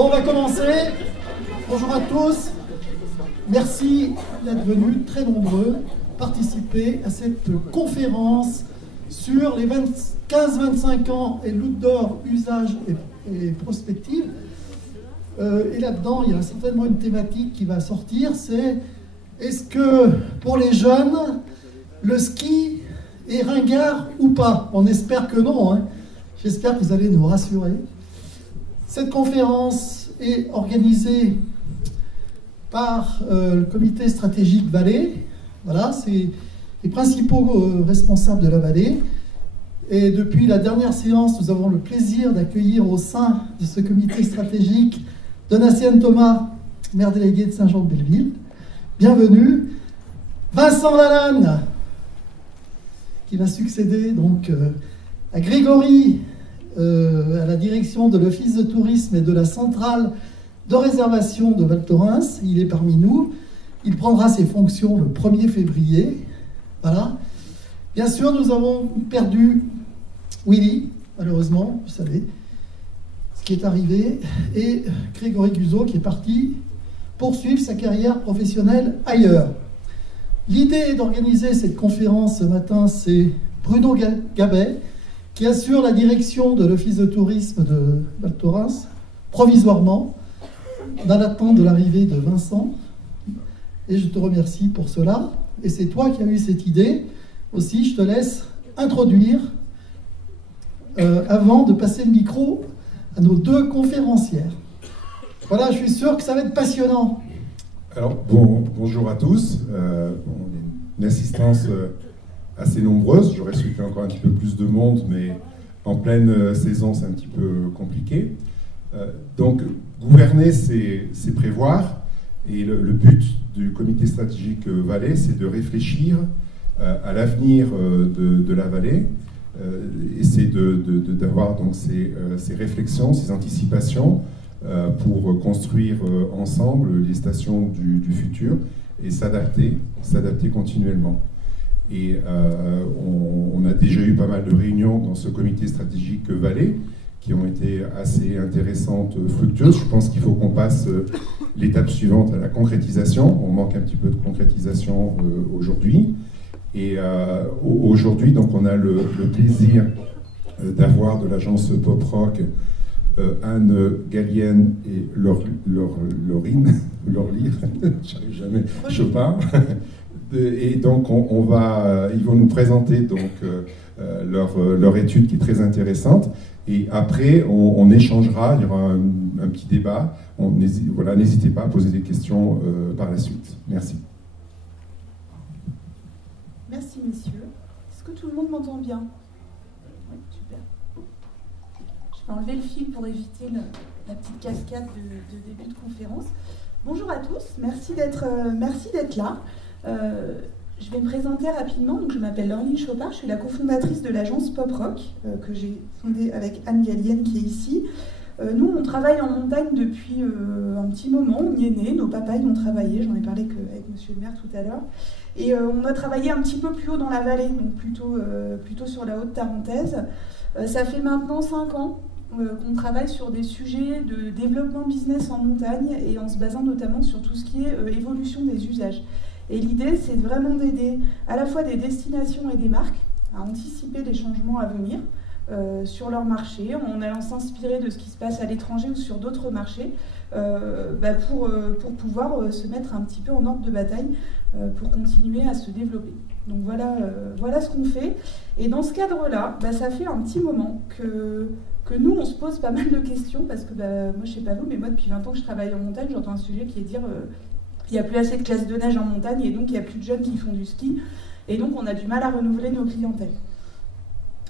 Bon, on va commencer. Bonjour à tous. Merci d'être venus, très nombreux, participer à cette conférence sur les 15-25 ans et l'outdoor, usage et prospective. Et là-dedans, il y a certainement une thématique qui va sortir, c'est est-ce que pour les jeunes, le ski est ringard ou pas? On espère que non, hein. J'espère que vous allez nous rassurer. Cette conférence est organisée par le comité stratégique Valais. Voilà, c'est les principaux responsables de la Vallée. Et depuis la dernière séance, nous avons le plaisir d'accueillir au sein de ce comité stratégique Donatien Thomas, maire délégué de Saint-Jean-de-Belleville. Bienvenue. Vincent Lalanne, qui va succéder donc à Grégory, à la direction de l'Office de tourisme et de la centrale de réservation de Val Thorens. Il est parmi nous. Il prendra ses fonctions le 1er février. Voilà. Bien sûr, nous avons perdu Willy, malheureusement, vous savez, ce qui est arrivé, et Grégory Guzot qui est parti poursuivre sa carrière professionnelle ailleurs. L'idée d'organiser cette conférence ce matin, c'est Bruno Gabet, qui assure la direction de l'Office de tourisme de Val Thorens, provisoirement, dans l'attente de l'arrivée de Vincent. Et je te remercie pour cela. Et c'est toi qui as eu cette idée. Aussi, je te laisse introduire, avant de passer le micro à nos deux conférencières. Voilà, je suis sûr que ça va être passionnant. Alors, bonjour à tous. On a une assistance assez nombreuse. J'aurais souhaité encore un petit peu plus de monde, mais en pleine saison, c'est un petit peu compliqué. Donc, gouverner, c'est prévoir. Et le but du comité stratégique Valais, c'est de réfléchir à l'avenir de la vallée. Et c'est d'avoir donc ces réflexions, ces anticipations pour construire ensemble les stations du futur et s'adapter continuellement. Et on a déjà eu pas mal de réunions dans ce comité stratégique Valais qui ont été assez intéressantes, fructueuses. Je pense qu'il faut qu'on passe l'étape suivante à la concrétisation. On manque un petit peu de concrétisation aujourd'hui. Et aujourd'hui, donc, on a le plaisir d'avoir de l'agence Pop Rock Anne Gallienne et Laurine, j'arrive jamais, Chopin. Et donc, ils vont nous présenter donc, leur étude qui est très intéressante. Et après, on échangera, il y aura un petit débat. Voilà, n'hésitez pas à poser des questions par la suite. Merci. Merci, messieurs. Est-ce que tout le monde m'entend bien? Oui, super. Je vais enlever le fil pour éviter la petite cascade de début de conférence. Bonjour à tous, merci d'être là. Je vais me présenter rapidement. Donc, je m'appelle Laurine Chopard, je suis la cofondatrice de l'agence Pop Rock que j'ai fondée avec Anne Gallienne qui est ici. Nous, on travaille en montagne depuis un petit moment, on y est né, nos papas y ont travaillé, j'en ai parlé avec monsieur le maire tout à l'heure. Et on a travaillé un petit peu plus haut dans la vallée, donc plutôt sur la Haute-Tarentaise. Ça fait maintenant 5 ans qu'on travaille sur des sujets de développement business en montagne et en se basant notamment sur tout ce qui est évolution des usages. Et l'idée, c'est vraiment d'aider à la fois des destinations et des marques à anticiper les changements à venir sur leur marché, en allant s'inspirer de ce qui se passe à l'étranger ou sur d'autres marchés, pour pouvoir se mettre un petit peu en ordre de bataille pour continuer à se développer. Donc voilà ce qu'on fait. Et dans ce cadre-là, ça fait un petit moment que nous, on se pose pas mal de questions, parce que moi, je sais pas vous, mais moi, depuis 20 ans que je travaille en montagne, j'entends un sujet qui est dire il n'y a plus assez de classes de neige en montagne, et donc il n'y a plus de jeunes qui font du ski, et donc on a du mal à renouveler nos clientèles.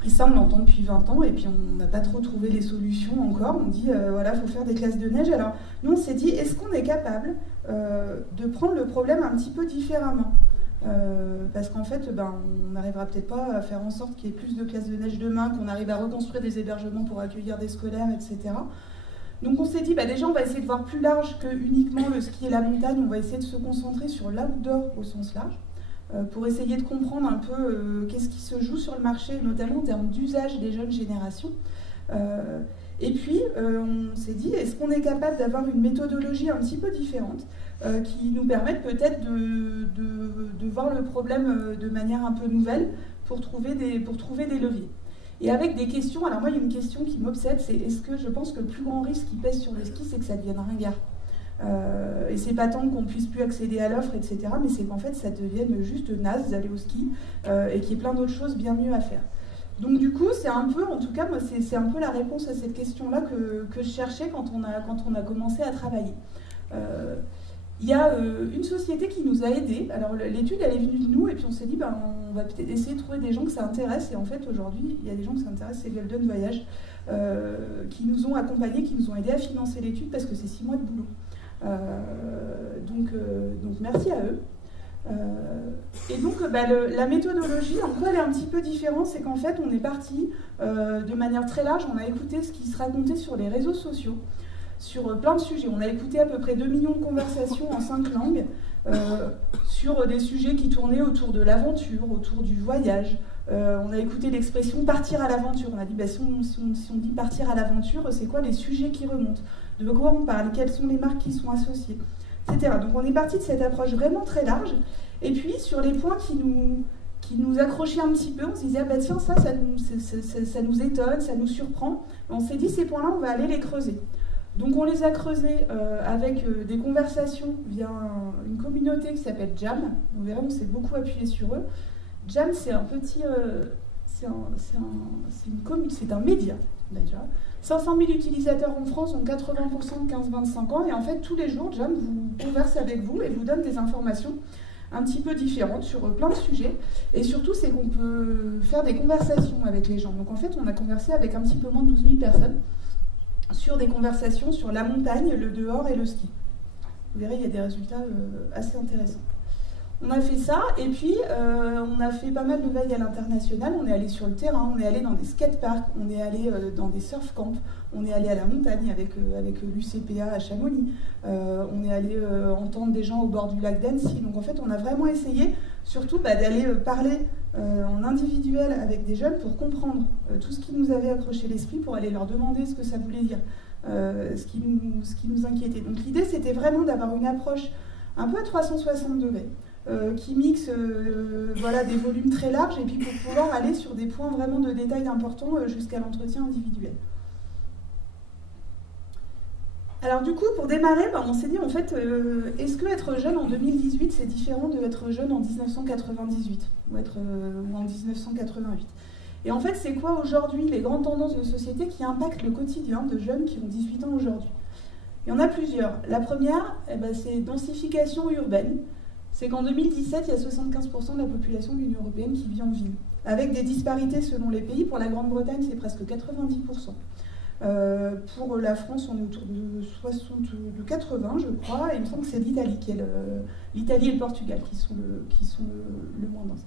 Et ça, on l'entend depuis 20 ans, et puis on n'a pas trop trouvé les solutions encore. On dit, voilà, il faut faire des classes de neige. Alors, nous, on s'est dit, est-ce qu'on est capable de prendre le problème un petit peu différemment parce qu'en fait, on n'arrivera peut-être pas à faire en sorte qu'il y ait plus de classes de neige demain, qu'on arrive à reconstruire des hébergements pour accueillir des scolaires, etc. Donc on s'est dit, déjà, on va essayer de voir plus large que uniquement le ski et la montagne. On va essayer de se concentrer sur l'outdoor au sens large, pour essayer de comprendre un peu qu'est-ce qui se joue sur le marché, notamment en termes d'usage des jeunes générations. Et puis, on s'est dit, est-ce qu'on est capable d'avoir une méthodologie un petit peu différente qui nous permette peut-être de voir le problème de manière un peu nouvelle pour trouver des leviers. Et avec des questions, alors moi il y a une question qui m'obsède, c'est est-ce que je pense que le plus grand risque qui pèse sur le ski, c'est que ça devienne ringard. Et c'est pas tant qu'on puisse plus accéder à l'offre, etc., mais c'est qu'en fait ça devienne juste naze d'aller au ski et qu'il y ait plein d'autres choses bien mieux à faire. Donc du coup, c'est un peu, en tout cas, moi, c'est un peu la réponse à cette question-là que je cherchais quand on a commencé à travailler. Il y a une société qui nous a aidés. Alors l'étude, elle est venue de nous, et puis on s'est dit, ben, on va peut-être essayer de trouver des gens que ça intéresse. Et en fait, aujourd'hui, il y a des gens que ça intéresse, c'est Golden Voyage, qui nous ont accompagnés, qui nous ont aidés à financer l'étude, parce que c'est 6 mois de boulot. Donc merci à eux. Et donc la méthodologie, en quoi elle est un petit peu différente, c'est qu'en fait on est parti de manière très large, on a écouté ce qui se racontait sur les réseaux sociaux, sur plein de sujets. On a écouté à peu près 2 millions de conversations en 5 langues, sur des sujets qui tournaient autour de l'aventure, autour du voyage. On a écouté l'expression partir à l'aventure. On a dit si on dit partir à l'aventure, c'est quoi les sujets qui remontent, de quoi on parle, quelles sont les marques qui sont associées, etc. Donc on est parti de cette approche vraiment très large. Et puis sur les points qui nous accrochaient un petit peu, on se disait tiens, ça nous étonne, ça nous surprend. On s'est dit ces points-là, on va aller les creuser. Donc on les a creusés avec des conversations via une communauté qui s'appelle Jam. Vous verrez, on s'est beaucoup appuyé sur eux. Jam, c'est un petit, c'est un média déjà. 500 000 utilisateurs en France, ont 80% de 15-25 ans, et en fait tous les jours, Jam vous converse avec vous et vous donne des informations un petit peu différentes sur plein de sujets. Et surtout, c'est qu'on peut faire des conversations avec les gens. Donc en fait, on a conversé avec un petit peu moins de 12 000 personnes sur des conversations sur la montagne, le dehors et le ski. Vous verrez, il y a des résultats assez intéressants. On a fait ça, et puis on a fait pas mal de veilles à l'international. On est allé sur le terrain, on est allé dans des skateparks, on est allé dans des surf camps, on est allé à la montagne avec l'UCPA à Chamonix, on est allé entendre des gens au bord du lac d'Annecy. Donc en fait, on a vraiment essayé, surtout d'aller parler en individuel avec des jeunes pour comprendre tout ce qui nous avait accroché l'esprit, pour aller leur demander ce que ça voulait dire, ce qui nous inquiétait. Donc l'idée, c'était vraiment d'avoir une approche un peu à 360 degrés. Qui mixe voilà, des volumes très larges, et puis pour pouvoir aller sur des points vraiment de détail importants jusqu'à l'entretien individuel. Alors du coup, pour démarrer, on s'est dit en fait, est-ce que être jeune en 2018 c'est différent d'être jeune en 1998 ou en 1988? Et en fait, c'est quoi aujourd'hui les grandes tendances de société qui impactent le quotidien de jeunes qui ont 18 ans aujourd'hui? Il y en a plusieurs. La première, c'est densification urbaine. C'est qu'en 2017, il y a 75% de la population de l'Union européenne qui vit en ville, avec des disparités selon les pays. Pour la Grande-Bretagne, c'est presque 90%. Pour la France, on est autour de 80, je crois, et il me semble que c'est l'Italie l'Italie et le Portugal qui sont le moins denses.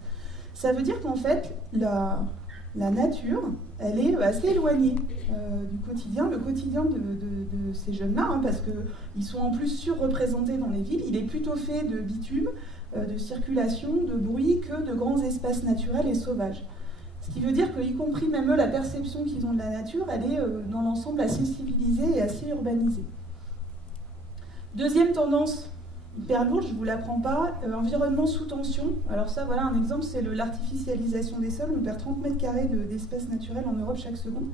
Ça veut dire qu'en fait, la nature, elle est assez éloignée du quotidien, le quotidien de ces jeunes-là, parce qu'ils sont en plus surreprésentés dans les villes. Il est plutôt fait de bitume, de circulation, de bruit, que de grands espaces naturels et sauvages. Ce qui veut dire qu'y compris même eux, la perception qu'ils ont de la nature, elle est dans l'ensemble assez civilisée et assez urbanisée. Deuxième tendance, hyper lourde, je ne vous l'apprends pas, environnement sous tension. Alors ça, voilà un exemple, c'est l'artificialisation des sols. On perd 30 mètres carrés d'espace naturel en Europe chaque seconde.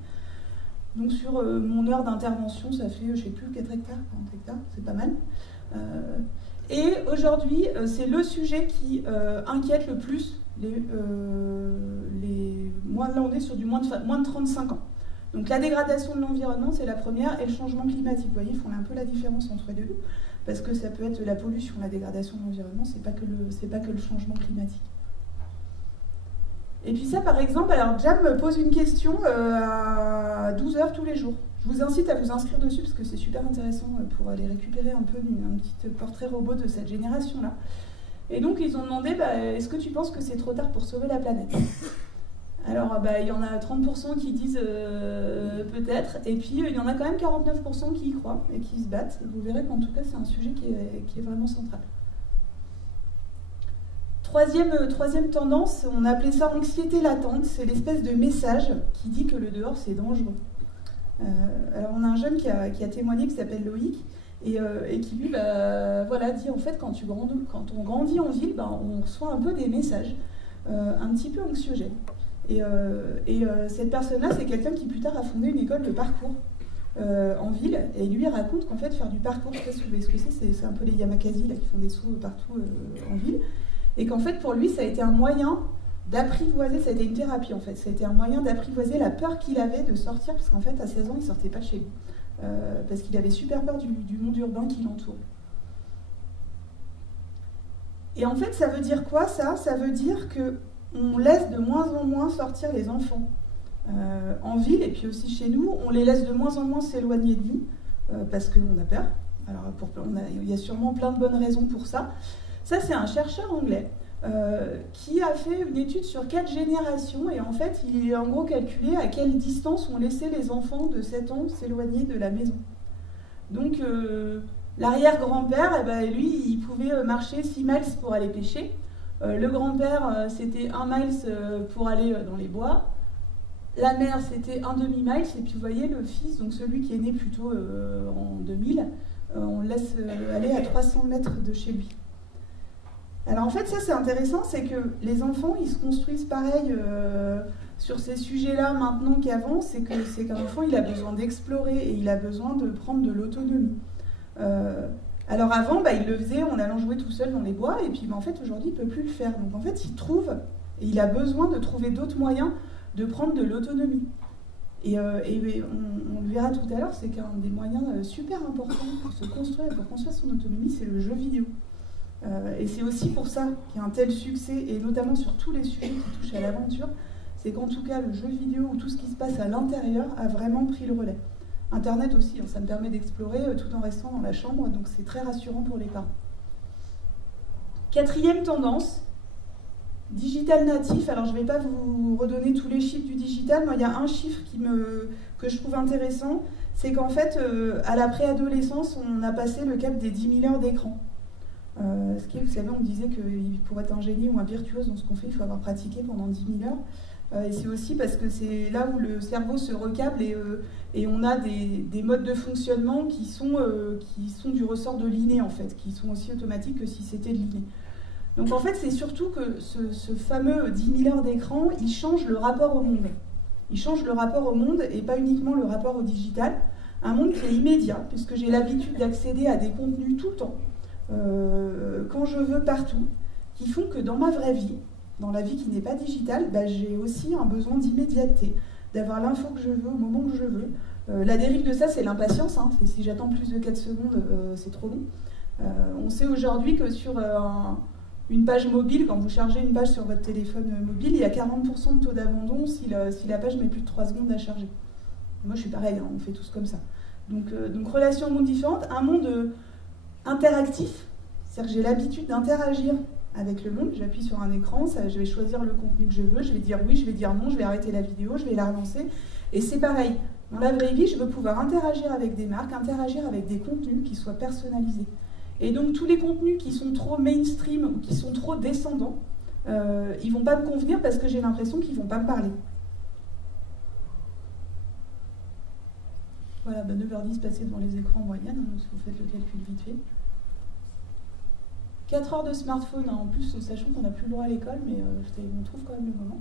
Donc sur mon heure d'intervention, ça fait, je ne sais plus, 4 hectares, 40 hectares, c'est pas mal. Et aujourd'hui, c'est le sujet qui inquiète le plus là on est sur du moins de 35 ans. Donc la dégradation de l'environnement, c'est la première, et le changement climatique. Vous voyez, ils font un peu la différence entre les deux, parce que ça peut être la pollution, la dégradation de l'environnement, c'est pas que le changement climatique. Et puis ça, par exemple, alors Jam me pose une question à 12 h tous les jours. Je vous incite à vous inscrire dessus, parce que c'est super intéressant pour aller récupérer un peu un petit portrait robot de cette génération-là. Et donc ils ont demandé, est-ce que tu penses que c'est trop tard pour sauver la planète? Alors, il y en a 30% qui disent peut-être, et puis il y en a quand même 49% qui y croient et qui se battent. Vous verrez qu'en tout cas, c'est un sujet qui est vraiment central. Troisième tendance, on a appelé ça anxiété latente. C'est l'espèce de message qui dit que le dehors, c'est dangereux. Alors on a un jeune qui a témoigné, qui s'appelle Loïc, et qui lui voilà, dit en fait quand on grandit en ville, on reçoit un peu des messages un petit peu anxiogènes. Et cette personne-là, c'est quelqu'un qui plus tard a fondé une école de parcours en ville, et lui raconte qu'en fait faire du parcours, je sais pas si vous voyez ce que c'est un peu les Yamakasi là, qui font des sauts partout en ville, et qu'en fait pour lui ça a été un moyen d'apprivoiser, ça a été une thérapie en fait, ça a été un moyen d'apprivoiser la peur qu'il avait de sortir, parce qu'en fait à 16 ans il sortait pas de chez lui, parce qu'il avait super peur du monde urbain qui l'entoure. Et en fait ça veut dire quoi ça? Ça veut dire qu'on laisse de moins en moins sortir les enfants en ville, et puis aussi chez nous, on les laisse de moins en moins s'éloigner de nous, parce qu'on a peur. Alors il y a sûrement plein de bonnes raisons pour ça. Ça c'est un chercheur anglais qui a fait une étude sur 4 générations, et en fait il a en gros calculé à quelle distance on laissait les enfants de 7 ans s'éloigner de la maison. Donc l'arrière-grand-père, lui il pouvait marcher 6 miles pour aller pêcher, le grand-père c'était 1 mile pour aller dans les bois, la mère c'était 1 demi-mile, et puis vous voyez le fils, donc celui qui est né plutôt en 2000, on le laisse aller à 300 mètres de chez lui. Alors en fait ça c'est intéressant, c'est que les enfants ils se construisent pareil sur ces sujets-là maintenant qu'avant, c'est qu'un enfant il a besoin d'explorer et il a besoin de prendre de l'autonomie. Alors avant il le faisait en allant jouer tout seul dans les bois, et puis en fait aujourd'hui il ne peut plus le faire. Donc en fait il trouve, et il a besoin de trouver d'autres moyens de prendre de l'autonomie. Et on le verra tout à l'heure, c'est qu'un des moyens super importants pour se construire et pour construire son autonomie, c'est le jeu vidéo. Et c'est aussi pour ça qu'il y a un tel succès, et notamment sur tous les sujets qui touchent à l'aventure, c'est qu'en tout cas le jeu vidéo ou tout ce qui se passe à l'intérieur a vraiment pris le relais. Internet aussi, ça me permet d'explorer tout en restant dans la chambre, donc c'est très rassurant pour les parents. 4e tendance, digital natif. Alors je ne vais pas vous redonner tous les chiffres du digital, moi il y a un chiffre que je trouve intéressant, c'est qu'en fait à la préadolescence on a passé le cap des 10 000 heures d'écran. Ce qui est, vous savez, on disait que pour être un génie ou un virtuose dans ce qu'on fait, il faut avoir pratiqué pendant 10 000 heures. Et c'est aussi parce que c'est là où le cerveau se recable, et on a des modes de fonctionnement qui sont du ressort de l'inné, en fait, qui sont aussi automatiques que si c'était de l'inné. Donc en fait, c'est surtout que ce fameux 10 000 heures d'écran, il change le rapport au monde. Il change le rapport au monde, et pas uniquement le rapport au digital. Un monde qui est immédiat, puisque j'ai l'habitude d'accéder à des contenus tout le temps. Quand je veux, partout, qui font que dans ma vraie vie, dans la vie qui n'est pas digitale, j'ai aussi un besoin d'immédiateté, d'avoir l'info que je veux au moment où je veux. La dérive de ça, c'est l'impatience. Si j'attends plus de 4 secondes, c'est trop long. On sait aujourd'hui que sur une page mobile, quand vous chargez une page sur votre téléphone mobile, il y a 40% de taux d'abandon si la page met plus de 3 secondes à charger. Moi, je suis pareil, on fait tous comme ça. Donc relation au monde différente, un monde interactif, c'est-à-dire que j'ai l'habitude d'interagir avec le monde. J'appuie sur un écran, je vais choisir le contenu que je veux, je vais dire oui, je vais dire non, je vais arrêter la vidéo, je vais la relancer. Et c'est pareil, dans la vraie vie, je veux pouvoir interagir avec des marques, interagir avec des contenus qui soient personnalisés. Et donc tous les contenus qui sont trop mainstream ou qui sont trop descendants, ils ne vont pas me convenir parce que j'ai l'impression qu'ils ne vont pas me parler. Voilà, 9h10 passées devant les écrans en moyenne, si vous faites le calcul vite fait. 4 heures de smartphone, en plus, sachant qu'on n'a plus le droit à l'école, mais on trouve quand même le moment.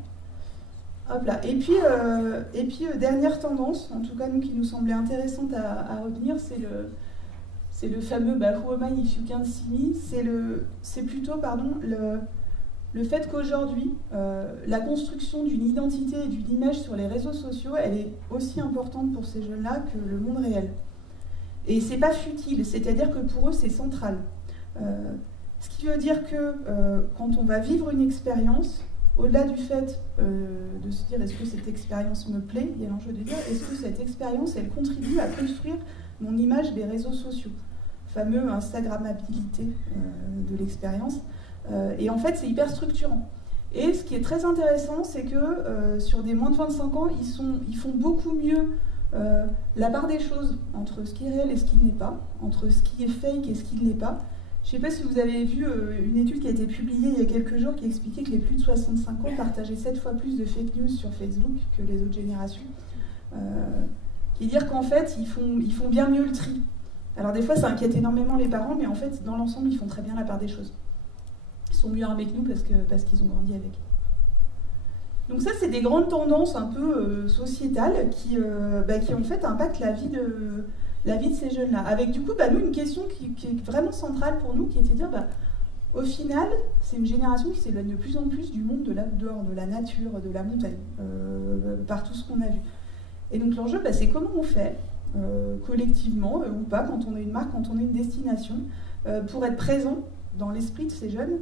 Hop là. Et puis dernière tendance, en tout cas nous qui nous semblait intéressante à retenir, c'est le fameux Who am I if you can't see me. C'est plutôt le fait qu'aujourd'hui, la construction d'une identité et d'une image sur les réseaux sociaux, elle est aussi importante pour ces jeunes-là que le monde réel. Et c'est pas futile, c'est-à-dire que pour eux, c'est central. Ce qui veut dire que quand on va vivre une expérience, au-delà du fait de se dire est-ce que cette expérience me plaît, il y a l'enjeu de dire est-ce que cette expérience, elle contribue à construire mon image des réseaux sociaux, fameux Instagrammabilité de l'expérience. Et en fait, c'est hyper structurant. Et ce qui est très intéressant, c'est que sur des moins de 25 ans, ils font beaucoup mieux la part des choses entre ce qui est réel et ce qui ne l'est pas, entre ce qui est fake et ce qui ne l'est pas. Je ne sais pas si vous avez vu une étude qui a été publiée il y a quelques jours qui expliquait que les plus de 65 ans partageaient 7 fois plus de fake news sur Facebook que les autres générations, qui est de dire qu'en fait, ils font bien mieux le tri. Alors des fois, ça inquiète énormément les parents, mais en fait, dans l'ensemble, ils font très bien la part des choses. Ils sont mieux armés que nous parce qu'ils ont grandi avec. Donc ça, c'est des grandes tendances un peu sociétales qui en fait impactent la vie de ces jeunes-là. Avec du coup, nous, une question qui est vraiment centrale pour nous, qui était de dire, au final, c'est une génération qui s'éloigne de plus en plus du monde de l'outdoor, de la nature, de la montagne, par tout ce qu'on a vu. Et donc l'enjeu, c'est comment on fait, collectivement ou pas, quand on est une marque, quand on est une destination, pour être présent dans l'esprit de ces jeunes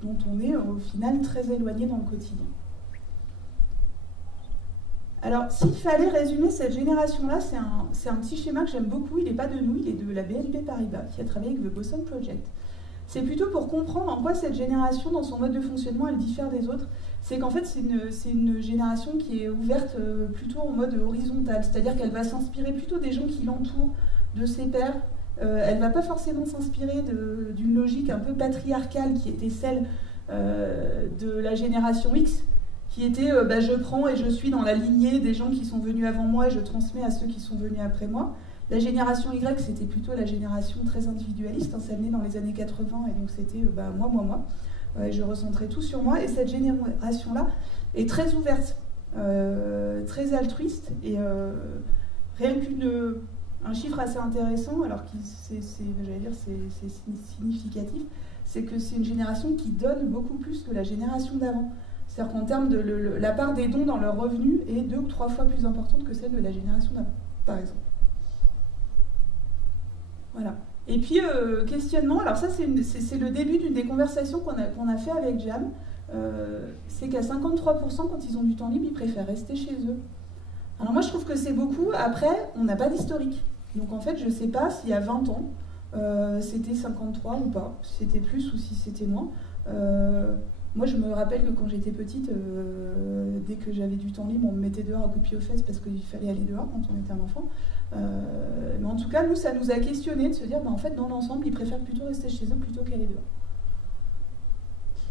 dont on est au final très éloigné dans le quotidien. Alors, s'il fallait résumer cette génération-là, c'est un petit schéma que j'aime beaucoup. Il n'est pas de nous, il est de la BNP Paribas, qui a travaillé avec The Boston Project. C'est plutôt pour comprendre en quoi cette génération, dans son mode de fonctionnement, elle diffère des autres. C'est qu'en fait, c'est une génération qui est ouverte plutôt en mode horizontal, c'est-à-dire qu'elle va s'inspirer plutôt des gens qui l'entourent, de ses pairs. Elle ne va pas forcément s'inspirer d'une logique un peu patriarcale qui était celle de la génération X, qui était je prends et je suis dans la lignée des gens qui sont venus avant moi et je transmets à ceux qui sont venus après moi. La génération Y, c'était plutôt la génération très individualiste, ça venait dans les années 80 et donc c'était moi. Et je recentrais tout sur moi. Et cette génération-là est très ouverte, très altruiste et rien qu'un chiffre assez intéressant, alors que c'est significatif, c'est que c'est une génération qui donne beaucoup plus que la génération d'avant. C'est-à-dire qu'en termes de la part des dons dans leurs revenus est 2 ou 3 fois plus importante que celle de la génération d'avant, par exemple. Voilà. Et puis, questionnement, alors ça c'est le début d'une des conversations qu'on a fait avec Jam, c'est qu'à 53%, quand ils ont du temps libre, ils préfèrent rester chez eux. Alors moi je trouve que c'est beaucoup. Après, on n'a pas d'historique. Donc en fait, je ne sais pas s'il y a 20 ans, c'était 53 ou pas, si c'était plus ou si c'était moins. Moi je me rappelle que quand j'étais petite, dès que j'avais du temps libre, on me mettait dehors à coups de pied aux fesses parce qu'il fallait aller dehors quand on était un enfant. Mais en tout cas, nous, ça nous a questionné de se dire, en fait, dans l'ensemble, ils préfèrent plutôt rester chez eux plutôt qu'aller dehors.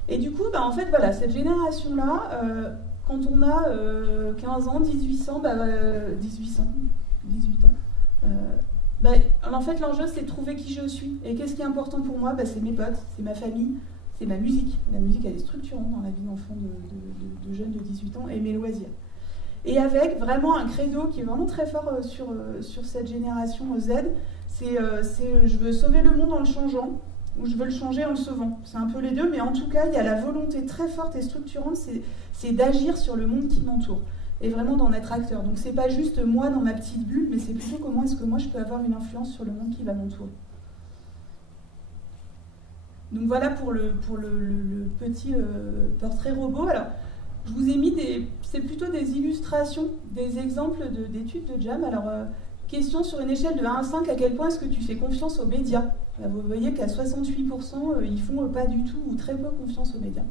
Et du coup, en fait, voilà, cette génération-là, quand on a 15 ans, 18 ans, 18 ans, en fait, l'enjeu, c'est de trouver qui je suis. Et qu'est-ce qui est important pour moi? C'est mes potes, c'est ma famille, c'est ma musique. La musique, elle est structurante dans la vie d'enfant de jeunes de 18 ans, et mes loisirs. Et avec vraiment un credo qui est vraiment très fort sur cette génération Z, c'est je veux sauver le monde en le changeant, ou je veux le changer en le sauvant. C'est un peu les deux, mais en tout cas, il y a la volonté très forte et structurante, c'est d'agir sur le monde qui m'entoure, et vraiment d'en être acteur. Donc c'est pas juste moi dans ma petite bulle, mais c'est plutôt comment est-ce que moi je peux avoir une influence sur le monde qui va m'entourer. Donc voilà pour le petit portrait robot. Alors, je vous ai mis c'est plutôt des illustrations, des exemples d'études de Jam. Alors, question sur une échelle de 1 à 5, à quel point est-ce que tu fais confiance aux médias? Là, vous voyez qu'à 68%, ils font pas du tout ou très peu confiance aux médias.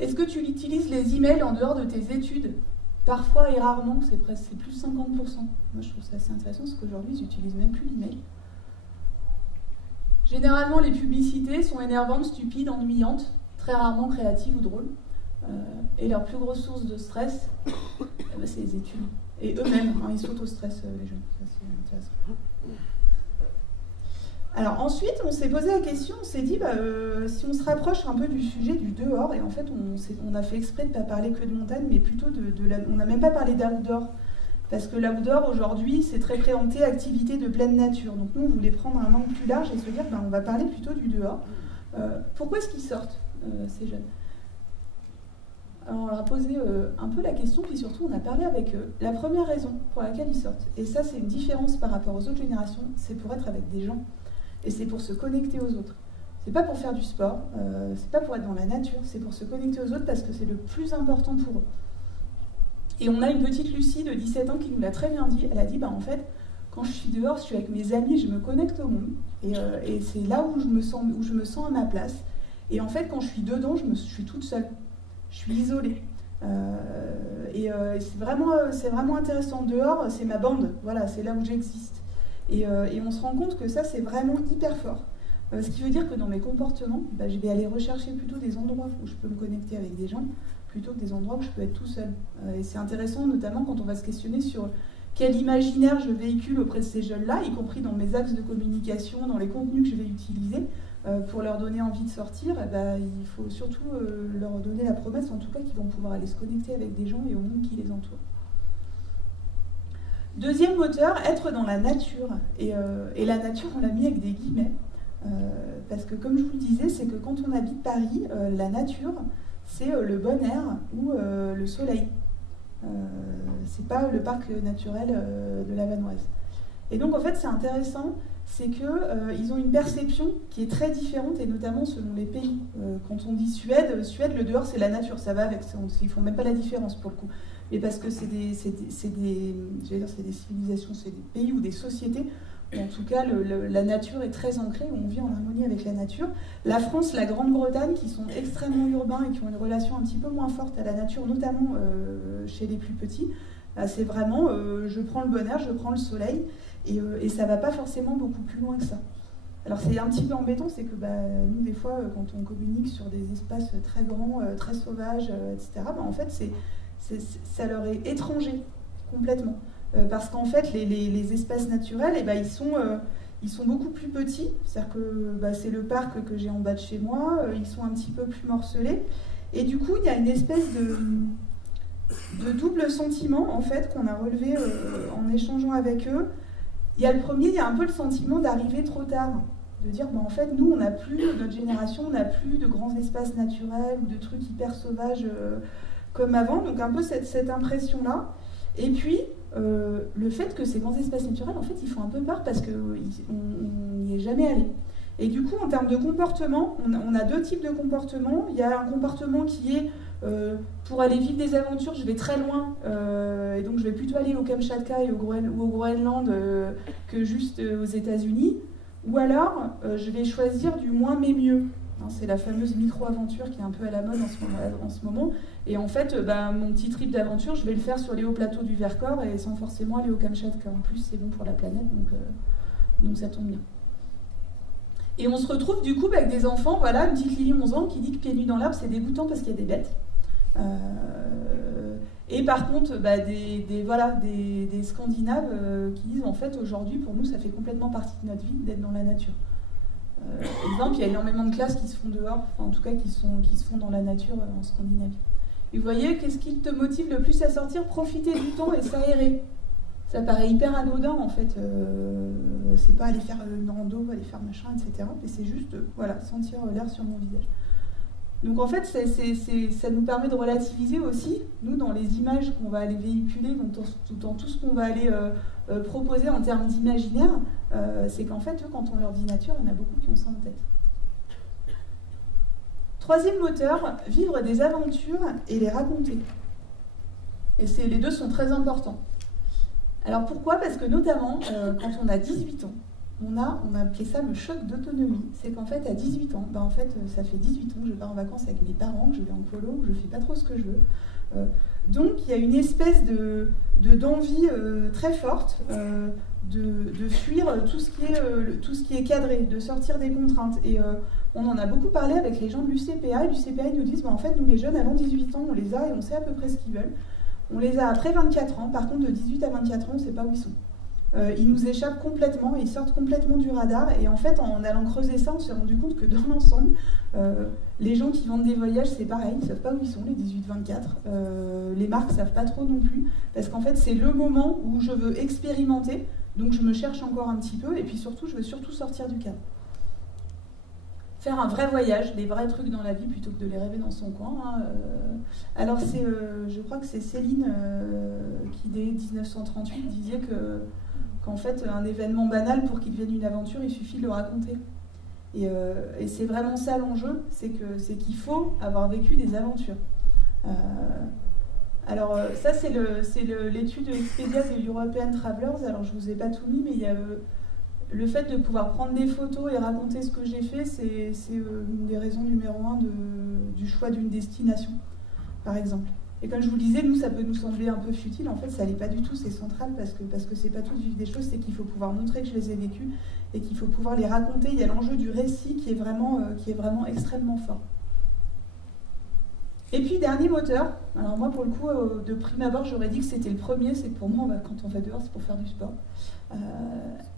Est-ce que tu utilises les emails en dehors de tes études? Parfois et rarement, c'est plus 50%. Moi, je trouve ça assez intéressant parce qu'aujourd'hui, ils n'utilisent même plus l'email. Généralement, les publicités sont énervantes, stupides, ennuyantes, très rarement créatives ou drôles. Et leur plus grosse source de stress, c'est les études. Et eux-mêmes, ils s'auto-stressent, les jeunes. Ça, c'est intéressant. Alors ensuite, on s'est posé la question, on s'est dit, si on se rapproche un peu du sujet du dehors, et en fait, on a fait exprès de ne pas parler que de montagne, mais plutôt on n'a même pas parlé d'outdoor. Parce que l'outdoor, aujourd'hui, c'est très préempté activité de pleine nature. Donc nous, on voulait prendre un angle plus large et se dire, on va parler plutôt du dehors. Pourquoi est-ce qu'ils sortent, ces jeunes? Alors on leur a posé un peu la question, puis surtout on a parlé avec eux. La première raison pour laquelle ils sortent, et ça c'est une différence par rapport aux autres générations, c'est pour être avec des gens. Et c'est pour se connecter aux autres. C'est pas pour faire du sport, c'est pas pour être dans la nature, c'est pour se connecter aux autres parce que c'est le plus important pour eux. Et on a une petite Lucie de 17 ans qui nous l'a très bien dit. Elle a dit, en fait, quand je suis dehors, je suis avec mes amis, je me connecte au monde. Et c'est là où je me sens à ma place. Et en fait, quand je suis dedans, je suis toute seule. Je suis isolée. C'est vraiment intéressant. Dehors, c'est ma bande. Voilà, c'est là où j'existe. Et on se rend compte que ça, c'est vraiment hyper fort. Ce qui veut dire que dans mes comportements, je vais aller rechercher plutôt des endroits où je peux me connecter avec des gens, plutôt que des endroits où je peux être tout seul. Et c'est intéressant, notamment quand on va se questionner sur quel imaginaire je véhicule auprès de ces jeunes-là, y compris dans mes axes de communication, dans les contenus que je vais utiliser, pour leur donner envie de sortir. Il faut surtout leur donner la promesse, en tout cas, qu'ils vont pouvoir aller se connecter avec des gens et au monde qui les entoure. Deuxième moteur, être dans la nature. Et la nature, on l'a mis avec des guillemets. Parce que comme je vous le disais, c'est que quand on habite Paris, la nature, c'est le bon air ou le soleil. C'est pas le parc naturel de la Vanoise. Et donc en fait c'est intéressant, c'est qu'ils ont une perception qui est très différente, et notamment selon les pays. Quand on dit Suède, le dehors c'est la nature, ça va avec, ils font même pas la différence pour le coup. Mais parce que c'est des civilisations, c'est des pays ou des sociétés. En tout cas, la nature est très ancrée, on vit en harmonie avec la nature. La France, la Grande-Bretagne, qui sont extrêmement urbains et qui ont une relation un petit peu moins forte à la nature, notamment chez les plus petits, c'est vraiment je prends le bon air, je prends le soleil, et ça ne va pas forcément beaucoup plus loin que ça. Alors c'est un petit peu embêtant, c'est que nous, des fois, quand on communique sur des espaces très grands, très sauvages, etc., en fait, ça leur est étranger, complètement. Parce qu'en fait, les espaces naturels, ils sont beaucoup plus petits. C'est-à-dire que c'est le parc que j'ai en bas de chez moi, ils sont un petit peu plus morcelés. Et du coup, il y a une espèce de double sentiment, en fait, qu'on a relevé en échangeant avec eux. Il y a le premier, il y a un peu le sentiment d'arriver trop tard. De dire, en fait, nous, notre génération, on n'a plus de grands espaces naturels ou de trucs hyper sauvages comme avant. Donc un peu cette impression-là. Et puis, le fait que ces grands espaces naturels, en fait, ils font un peu peur parce qu'on n'y est jamais allé. Et du coup, en termes de comportement, on a deux types de comportements. Il y a un comportement qui est, pour aller vivre des aventures, je vais très loin, et donc je vais plutôt aller au Kamchatka ou au Groenland que juste aux États-Unis. Ou alors, je vais choisir du moins mais mieux. C'est la fameuse micro-aventure qui est un peu à la mode en ce moment. Et en fait, mon petit trip d'aventure, je vais le faire sur les hauts plateaux du Vercors et sans forcément aller au Kamchatka. En plus, c'est bon pour la planète, donc ça tombe bien. Et on se retrouve du coup avec des enfants, voilà, une petite Lily 11 ans qui dit que pieds nus dans l'arbre, c'est dégoûtant parce qu'il y a des bêtes. Et par contre, des Scandinaves qui disent, en fait, aujourd'hui, pour nous, ça fait complètement partie de notre vie d'être dans la nature. Exemple, il y a énormément de classes qui se font dehors, en tout cas qui se font dans la nature en Scandinavie. Et vous voyez, qu'est-ce qui te motive le plus à sortir? Profiter du temps et s'aérer. Ça paraît hyper anodin en fait. C'est pas aller faire une rando, aller faire machin, etc. Mais c'est juste, sentir l'air sur mon visage. Donc en fait, ça nous permet de relativiser aussi, nous, dans les images qu'on va aller véhiculer, dans tout ce qu'on va aller proposer en termes d'imaginaire, c'est qu'en fait, eux, quand on leur dit nature, il y en a beaucoup qui ont ça en tête. Troisième moteur, vivre des aventures et les raconter. Et les deux sont très importants. Alors pourquoi? Parce que notamment, quand on a 18 ans, on a appelé ça le choc d'autonomie. C'est qu'en fait, à 18 ans, ça fait 18 ans que je pars en vacances avec mes parents, que je vais en colo, que je fais pas trop ce que je veux. Donc, il y a une espèce d'envie très forte de fuir tout ce qui est cadré, de sortir des contraintes. Et on en a beaucoup parlé avec les gens de l'UCPA. Et l'UCPA, ils nous disent, en fait, nous, les jeunes, avant 18 ans, on les a et on sait à peu près ce qu'ils veulent. On les a après 24 ans. Par contre, de 18 à 24 ans, on ne sait pas où ils sont. Ils nous échappent complètement, ils sortent complètement du radar. Et en fait, en allant creuser ça, on s'est rendu compte que dans l'ensemble, les gens qui vendent des voyages, c'est pareil, ils ne savent pas où ils sont, les 18-24. Les marques ne savent pas trop non plus. Parce qu'en fait, c'est le moment où je veux expérimenter. Donc, je me cherche encore un petit peu. Et puis surtout, je veux surtout sortir du cadre. Faire un vrai voyage, des vrais trucs dans la vie plutôt que de les rêver dans son coin. Alors, je crois que c'est Céline qui, dès 1938, disait qu'en fait, un événement banal, pour qu'il devienne une aventure, il suffit de le raconter. Et c'est vraiment ça l'enjeu, c'est qu'il faut avoir vécu des aventures. Alors, ça, c'est l'étude Expedia de European Travelers. Alors, je ne vous ai pas tout mis, mais il y a... le fait de pouvoir prendre des photos et raconter ce que j'ai fait, c'est une des raisons numéro 1 du choix d'une destination, par exemple. Et comme je vous le disais, nous, ça peut nous sembler un peu futile. En fait, ça l'est pas du tout, c'est central, parce que c'est pas tout de vivre des choses, c'est qu'il faut pouvoir montrer que je les ai vécues et qu'il faut pouvoir les raconter. Il y a l'enjeu du récit qui est vraiment extrêmement fort. Et puis, dernier moteur. Alors moi, pour le coup, de prime abord, j'aurais dit que c'était le premier. C'est que pour moi, quand on va dehors, c'est pour faire du sport.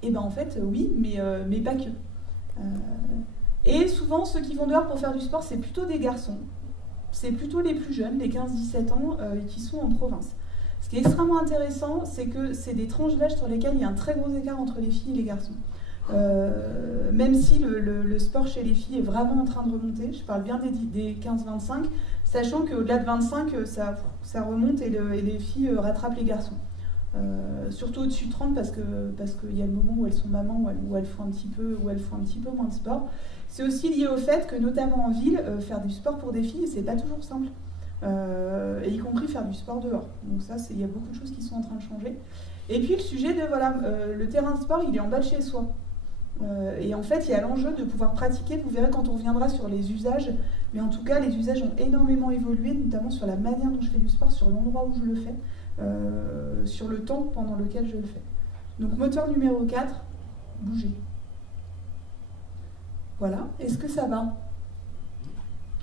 Et ben en fait, oui, mais pas que. Et souvent, ceux qui vont dehors pour faire du sport, c'est plutôt des garçons. C'est plutôt les plus jeunes, les 15-17 ans, qui sont en province. Ce qui est extrêmement intéressant, c'est que c'est des tranches d'âge sur lesquelles il y a un très gros écart entre les filles et les garçons. Même si le sport chez les filles est vraiment en train de remonter, je parle bien des 15-25, sachant qu'au-delà de 25, ça remonte et les filles rattrapent les garçons. Surtout au-dessus de 30 parce qu'il y a le moment où elles sont mamans, où elles font un petit peu moins de sport. C'est aussi lié au fait que, notamment en ville, faire du sport pour des filles, c'est pas toujours simple. Et y compris faire du sport dehors. Donc ça, il y a beaucoup de choses qui sont en train de changer. Et puis le sujet de, le terrain de sport, il est en bas de chez soi. Et en fait, il y a l'enjeu de pouvoir pratiquer, vous verrez quand on reviendra sur les usages, mais en tout cas, les usages ont énormément évolué, notamment sur la manière dont je fais du sport, sur l'endroit où je le fais, sur le temps pendant lequel je le fais. Donc moteur numéro 4, bouger. Voilà, est-ce que ça va?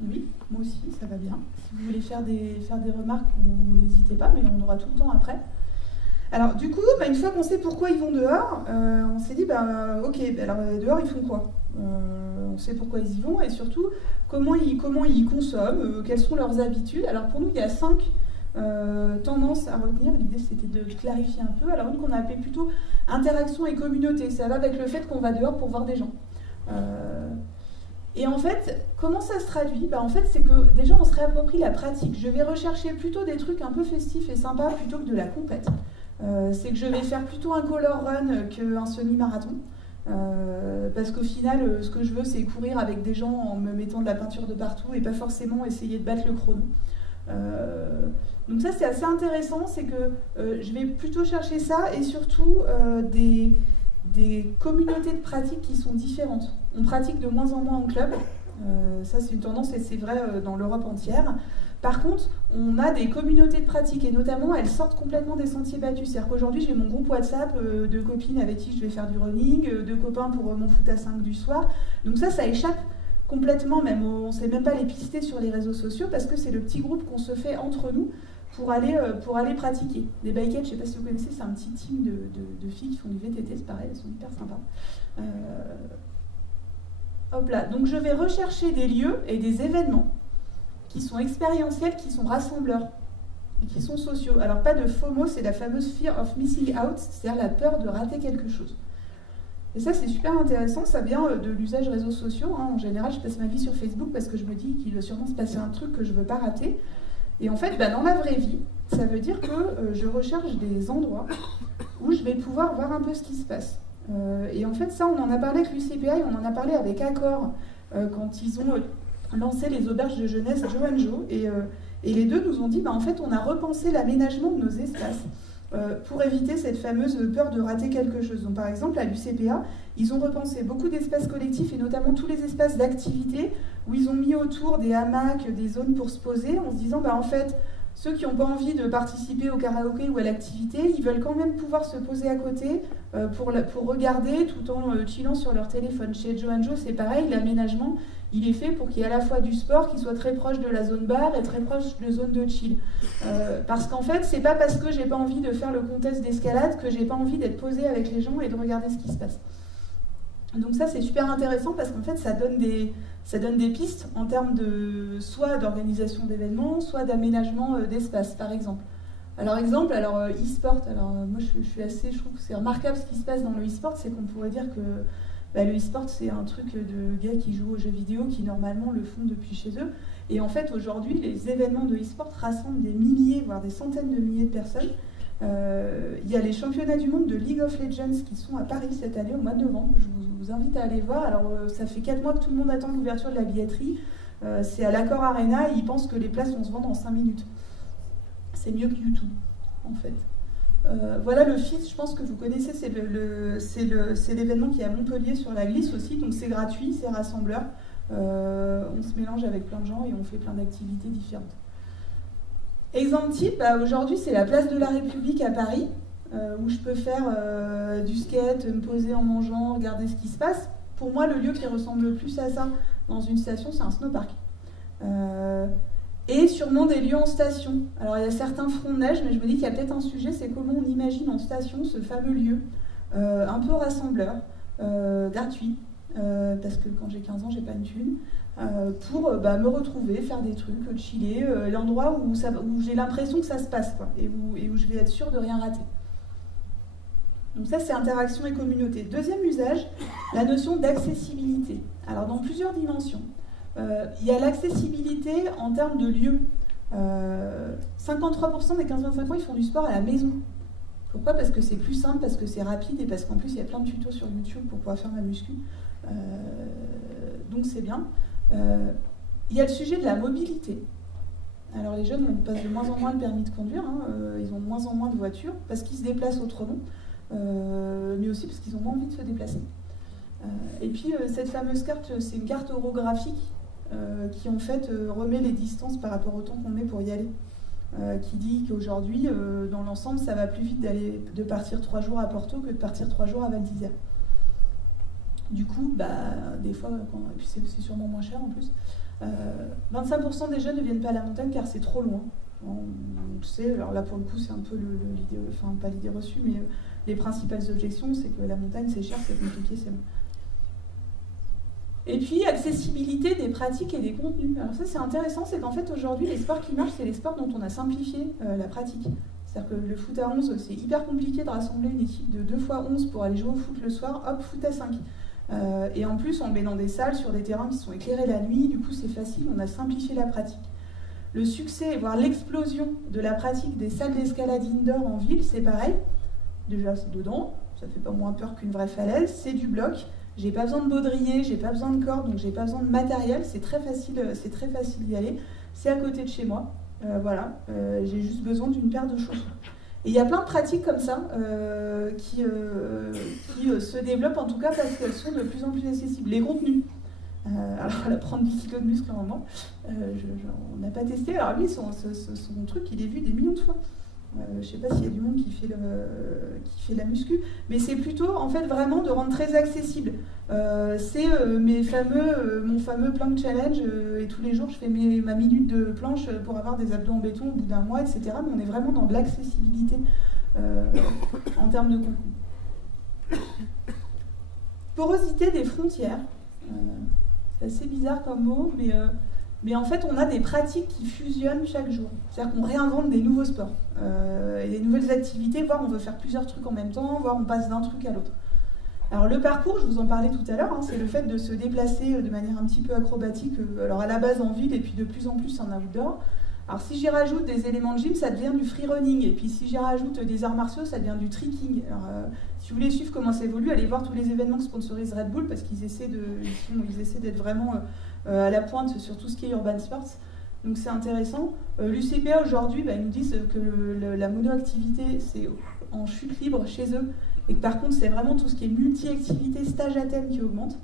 Oui, moi aussi, ça va bien. Si vous voulez faire des remarques, vous n'hésitez pas, mais on aura tout le temps après. Alors du coup, une fois qu'on sait pourquoi ils vont dehors, on s'est dit, ok, alors dehors ils font quoi? On sait pourquoi ils y vont et surtout comment ils consomment, quelles sont leurs habitudes. Alors pour nous, il y a 5 tendances à retenir. L'idée c'était de clarifier un peu. Alors une qu'on a appelée plutôt interaction et communauté. Ça va avec le fait qu'on va dehors pour voir des gens. Et en fait, comment ça se traduit? En fait, c'est que déjà on se réapproprie la pratique. Je vais rechercher plutôt des trucs un peu festifs et sympas plutôt que de la compète. C'est que je vais faire plutôt un color run qu'un semi-marathon. Parce qu'au final, ce que je veux, c'est courir avec des gens en me mettant de la peinture de partout et pas forcément essayer de battre le chrono. Donc ça, c'est assez intéressant, c'est que je vais plutôt chercher ça et surtout des communautés de pratique qui sont différentes. On pratique de moins en moins en club. Ça, c'est une tendance et c'est vrai dans l'Europe entière. Par contre, on a des communautés de pratique et notamment, elles sortent complètement des sentiers battus. C'est-à-dire qu'aujourd'hui, j'ai mon groupe WhatsApp de copines avec qui je vais faire du running, de copains pour mon foot à 5 du soir. Donc ça échappe complètement, même on ne sait même pas les pister sur les réseaux sociaux parce que c'est le petit groupe qu'on se fait entre nous pour aller pratiquer. Les bikeheads, je ne sais pas si vous connaissez, c'est un petit team de filles qui font du VTT, c'est pareil, elles sont hyper sympas. Hop là, donc je vais rechercher des lieux et des événements qui sont expérientiels, qui sont rassembleurs et qui sont sociaux. Alors pas de FOMO, c'est la fameuse fear of missing out, c'est-à-dire la peur de rater quelque chose. Et ça c'est super intéressant, ça vient de l'usage réseaux sociaux. En général, je passe ma vie sur Facebook parce que je me dis qu'il va sûrement se passer un truc que je ne veux pas rater. Et en fait, dans la vraie vie, ça veut dire que je recherche des endroits où je vais pouvoir voir un peu ce qui se passe. Et en fait, ça, on en a parlé avec l'UCPI, on en a parlé avec Accor quand ils ont lancé les auberges de jeunesse Joe & Joe. Et les deux nous ont dit, en fait, on a repensé l'aménagement de nos espaces pour éviter cette fameuse peur de rater quelque chose. Donc, par exemple, à l'UCPA, ils ont repensé beaucoup d'espaces collectifs et notamment tous les espaces d'activité où ils ont mis autour des hamacs, des zones pour se poser en se disant, en fait, ceux qui n'ont pas envie de participer au karaoké ou à l'activité, ils veulent quand même pouvoir se poser à côté pour regarder tout en chillant sur leur téléphone. Chez Joe & Joe, c'est pareil, l'aménagement, il est fait pour qu'il y ait à la fois du sport qui soit très proche de la zone bar et très proche de zone de chill. Parce qu'en fait, c'est pas parce que j'ai pas envie de faire le contest d'escalade que j'ai pas envie d'être posée avec les gens et de regarder ce qui se passe. Donc ça, c'est super intéressant parce qu'en fait, ça donne des pistes en termes de soit d'organisation d'événements, soit d'aménagement d'espace, par exemple. Alors e-sport, moi je trouve que c'est remarquable ce qui se passe dans le e-sport, c'est qu'on pourrait dire que le e-sport c'est un truc de gars qui jouent aux jeux vidéo qui normalement le font depuis chez eux. Et en fait aujourd'hui les événements de e-sport rassemblent des milliers, voire des centaines de milliers de personnes. Il y a les championnats du monde de League of Legends qui sont à Paris cette année au mois de novembre. Je vous invite à aller voir. Alors ça fait 4 mois que tout le monde attend l'ouverture de la billetterie. C'est à l'Accor Arena et ils pensent que les places vont se vendre en 5 minutes. C'est mieux que YouTube en fait. Voilà le FIS, je pense que vous connaissez, c'est l'événement qui est à Montpellier sur la glisse aussi, donc c'est gratuit, c'est rassembleur. On se mélange avec plein de gens et on fait plein d'activités différentes. Exemple type, aujourd'hui c'est la place de la République à Paris, où je peux faire du skate, me poser en mangeant, regarder ce qui se passe. Pour moi, le lieu qui ressemble le plus à ça dans une station, c'est un snowpark. Et sûrement des lieux en station. Alors il y a certains fronts de neige, mais je me dis qu'il y a peut-être un sujet, c'est comment on imagine en station ce fameux lieu, un peu rassembleur, gratuit, parce que quand j'ai 15 ans, j'ai pas une thune, pour me retrouver, faire des trucs, chiller, l'endroit où j'ai l'impression que ça se passe, quoi, et où je vais être sûre de rien rater. Donc ça, c'est interaction et communauté. Deuxième usage, la notion d'accessibilité. Alors dans plusieurs dimensions. Il y a l'accessibilité en termes de lieu. 53% des 15-25 ans, ils font du sport à la maison. Pourquoi? Parce que c'est plus simple, parce que c'est rapide et parce qu'en plus, il y a plein de tutos sur YouTube pour pouvoir faire ma muscu. Donc c'est bien. Il y a le sujet de la mobilité. Alors les jeunes passent de moins en moins le permis de conduire, hein, ils ont de moins en moins de voitures, parce qu'ils se déplacent autrement, mais aussi parce qu'ils ont moins envie de se déplacer. Et puis cette fameuse carte, c'est une carte orographique qui en fait remet les distances par rapport au temps qu'on met pour y aller. Qui dit qu'aujourd'hui, dans l'ensemble, ça va plus vite de partir 3 jours à Porto que de partir 3 jours à Val d'Isère. Du coup, des fois, et puis c'est sûrement moins cher en plus, 25% des jeunes ne viennent pas à la montagne car c'est trop loin. On le sait, alors là pour le coup c'est un peu l'idée, enfin pas l'idée reçue, mais les principales objections, c'est que la montagne c'est cher, c'est compliqué, c'est long. Et puis, accessibilité des pratiques et des contenus. Alors ça, c'est intéressant, c'est qu'en fait, aujourd'hui, les sports qui marchent, c'est les sports dont on a simplifié la pratique. C'est-à-dire que le foot à 11, c'est hyper compliqué de rassembler une équipe de 2 x 11 pour aller jouer au foot le soir, hop, foot à 5. Et en plus, on le met dans des salles, sur des terrains qui sont éclairés la nuit, du coup, c'est facile, on a simplifié la pratique. Le succès, voire l'explosion de la pratique des salles d'escalade indoor en ville, c'est pareil. Déjà, c'est dedans, ça fait pas moins peur qu'une vraie falaise, c'est du bloc. J'ai pas besoin de baudrier, j'ai pas besoin de corde, donc j'ai pas besoin de matériel, c'est très facile d'y aller. C'est à côté de chez moi, voilà, j'ai juste besoin d'une paire de chaussons. Et il y a plein de pratiques comme ça qui se développent, en tout cas parce qu'elles sont de plus en plus accessibles. Les contenus. Alors, on va prendre 10 kilos de muscle à un moment. On n'a pas testé. Alors lui, son truc, il est vu des millions de fois. Je ne sais pas s'il y a du monde qui fait la muscu, mais c'est plutôt en fait vraiment de rendre très accessible. C'est mon fameux plank challenge et tous les jours je fais ma minute de planche pour avoir des abdos en béton au bout d'un mois, etc. Mais on est vraiment dans de l'accessibilité en termes de contenu. Porosité des frontières. C'est assez bizarre comme mot, mais en fait, on a des pratiques qui fusionnent chaque jour. C'est-à-dire qu'on réinvente des nouveaux sports et des nouvelles activités, voire on veut faire plusieurs trucs en même temps, voire on passe d'un truc à l'autre. Alors le parcours, je vous en parlais tout à l'heure, hein, c'est le fait de se déplacer de manière un petit peu acrobatique, alors à la base en ville et puis de plus en plus en outdoor. Alors si j'y rajoute des éléments de gym, ça devient du free running, et puis si j'y rajoute des arts martiaux, ça devient du tricking. Alors si vous voulez suivre comment ça évolue, allez voir tous les événements que sponsorise Red Bull, parce qu'ils essaient d'être vraiment à la pointe sur tout ce qui est urban sports. Donc c'est intéressant. L'UCPA aujourd'hui, ils nous disent que la monoactivité, c'est en chute libre chez eux, et que par contre c'est vraiment tout ce qui est multi-activité, stage à thème qui augmente.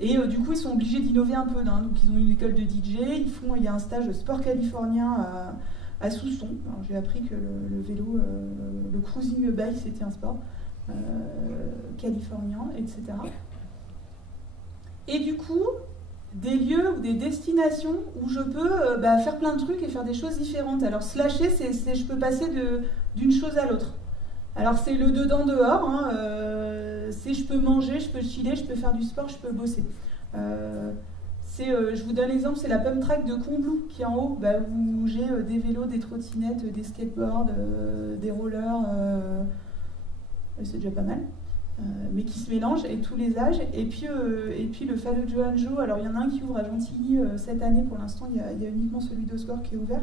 Et du coup, ils sont obligés d'innover un peu. Donc, ils ont une école de DJ, il y a un stage sport californien à Sousson. J'ai appris que le vélo, le cruising bike, c'était un sport californien, etc. Et du coup, des lieux ou des destinations où je peux faire plein de trucs et faire des choses différentes. Alors, slasher, je peux passer d'une chose à l'autre. Alors c'est le dedans-dehors, hein, c'est je peux manger, je peux chiller, je peux faire du sport, je peux bosser. Je vous donne l'exemple, c'est la pump track de Combloux qui est en haut, où j'ai des vélos, des trottinettes, des skateboards, des rollers, c'est déjà pas mal, mais qui se mélangent et tous les âges. Et puis le Fallo Johanjo, alors il y en a un qui ouvre à Gentilly cette année, pour l'instant il y a uniquement celui d'Osgore qui est ouvert.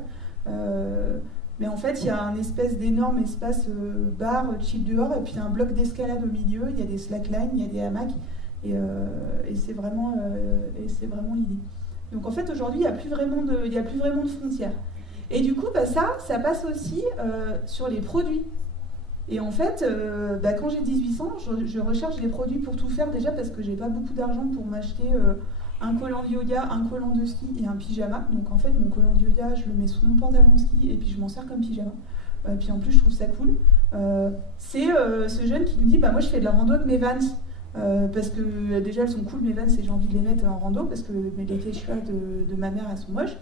Mais en fait, il y a un espèce d'énorme espace bar, chill dehors, et puis un bloc d'escalade au milieu, il y a des slacklines, il y a des hamacs, et c'est vraiment l'idée. Donc en fait, aujourd'hui, il n'y a plus vraiment de frontières. Et du coup, ça passe aussi sur les produits. Et en fait, quand j'ai 18 ans, je recherche les produits pour tout faire, déjà parce que j'ai pas beaucoup d'argent pour m'acheter un collant de yoga, un collant de ski et un pyjama. Donc en fait, mon collant de yoga, je le mets sous mon pantalon de ski et puis je m'en sers comme pyjama. Puis en plus, je trouve ça cool. C'est ce jeune qui nous dit, moi je fais de la rando avec mes Vans. Parce que déjà elles sont cool mes Vans et j'ai envie de les mettre en rando parce que les t-shirts de ma mère elles sont moches.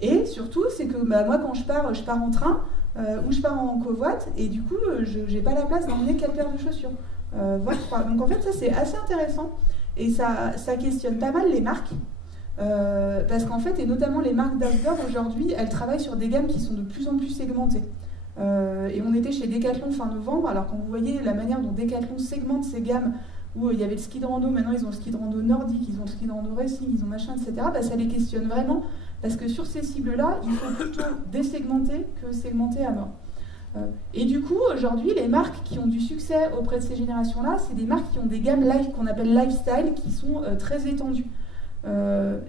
Et surtout, c'est que moi, quand je pars en train ou je pars en covoite, et du coup, je n'ai pas la place d'emmener 4 paires de chaussures, voire 3. Donc en fait, ça, c'est assez intéressant, et ça questionne pas mal les marques. Parce qu'en fait, et notamment les marques d'outdoor aujourd'hui, elles travaillent sur des gammes qui sont de plus en plus segmentées. Et on était chez Decathlon fin novembre, alors quand vous voyez la manière dont Decathlon segmente ses gammes, où il y avait le ski de rando, maintenant ils ont le ski de rando nordique, ils ont le ski de rando racing, ils ont machin, etc., ça les questionne vraiment, parce que sur ces cibles-là, il faut plutôt désegmenter que segmenter à mort. Et du coup, aujourd'hui, les marques qui ont du succès auprès de ces générations-là, c'est des marques qui ont des gammes qu'on appelle lifestyle, qui sont très étendues.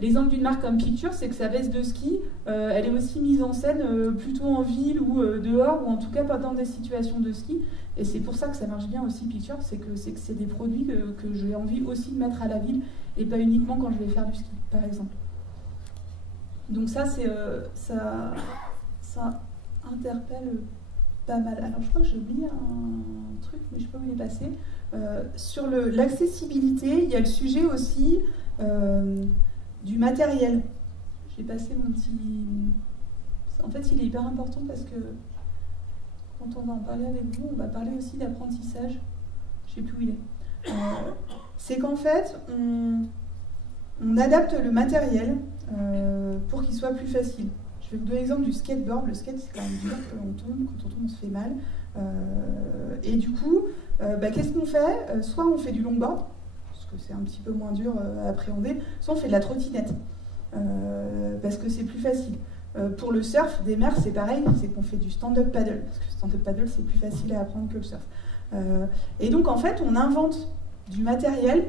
L'exemple d'une marque comme Picture, c'est que sa veste de ski, elle est aussi mise en scène plutôt en ville ou dehors, ou en tout cas pas dans des situations de ski. Et c'est pour ça que ça marche bien aussi Picture, c'est que c'est des produits que j'ai envie aussi de mettre à la ville, et pas uniquement quand je vais faire du ski, par exemple. Donc ça, ça interpelle pas mal. Alors je crois que j'ai oublié un truc, mais je sais pas où il est passé. Sur l'accessibilité, il y a le sujet aussi du matériel. J'ai passé mon petit... En fait, il est hyper important parce que quand on va en parler avec vous, on va parler aussi d'apprentissage. Je sais plus où il est. C'est qu'en fait, on adapte le matériel pour qu'il soit plus facile. Je vais vous donner l'exemple du skateboard. Le skate, c'est quand même dur quand on tombe. Quand on tombe, on se fait mal. Et du coup, qu'est-ce qu'on fait? Soit on fait du longboard, parce que c'est un petit peu moins dur à appréhender, soit on fait de la trottinette, parce que c'est plus facile. Pour le surf des mers, c'est pareil, c'est qu'on fait du stand-up paddle, parce que le stand-up paddle, c'est plus facile à apprendre que le surf. Et donc, en fait, on invente du matériel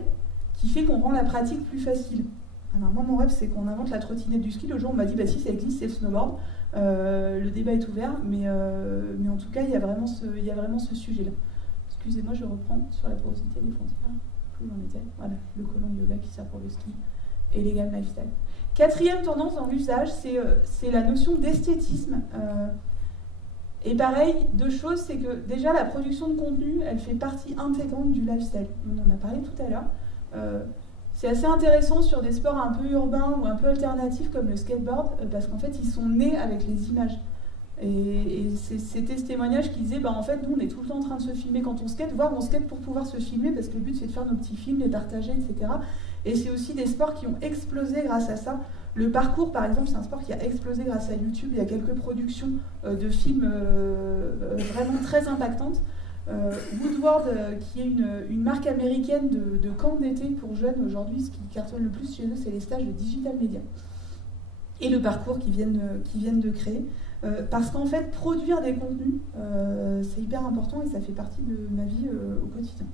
qui fait qu'on rend la pratique plus facile. Alors moi, mon rêve, c'est qu'on invente la trottinette du ski. Le jour, on m'a dit, bah si, ça existe, c'est le snowboard. Le débat est ouvert, mais en tout cas, il y a vraiment ce sujet-là. Excusez-moi, je reprends sur la porosité des frontières. Plus j'en étais. Voilà, le collant de yoga qui sert pour le ski et les gammes lifestyle. Quatrième tendance dans l'usage, c'est la notion d'esthétisme. Et pareil, deux choses, c'est que déjà la production de contenu, elle fait partie intégrante du lifestyle. On en a parlé tout à l'heure. C'est assez intéressant sur des sports un peu urbains ou un peu alternatifs comme le skateboard, parce qu'en fait, ils sont nés avec les images. Et c'était ce témoignage qui disait, en fait, nous, on est tout le temps en train de se filmer quand on skate, voire on skate pour pouvoir se filmer, parce que le but, c'est de faire nos petits films, les partager, etc. Et c'est aussi des sports qui ont explosé grâce à ça. Le parcours, par exemple, c'est un sport qui a explosé grâce à YouTube. Il y a quelques productions de films vraiment très impactantes. Woodward, qui est une marque américaine de camp d'été pour jeunes, aujourd'hui, ce qui cartonne le plus chez eux, c'est les stages de digital media. Et le parcours qu'ils viennent de créer. Parce qu'en fait, produire des contenus, c'est hyper important et ça fait partie de ma vie au quotidien.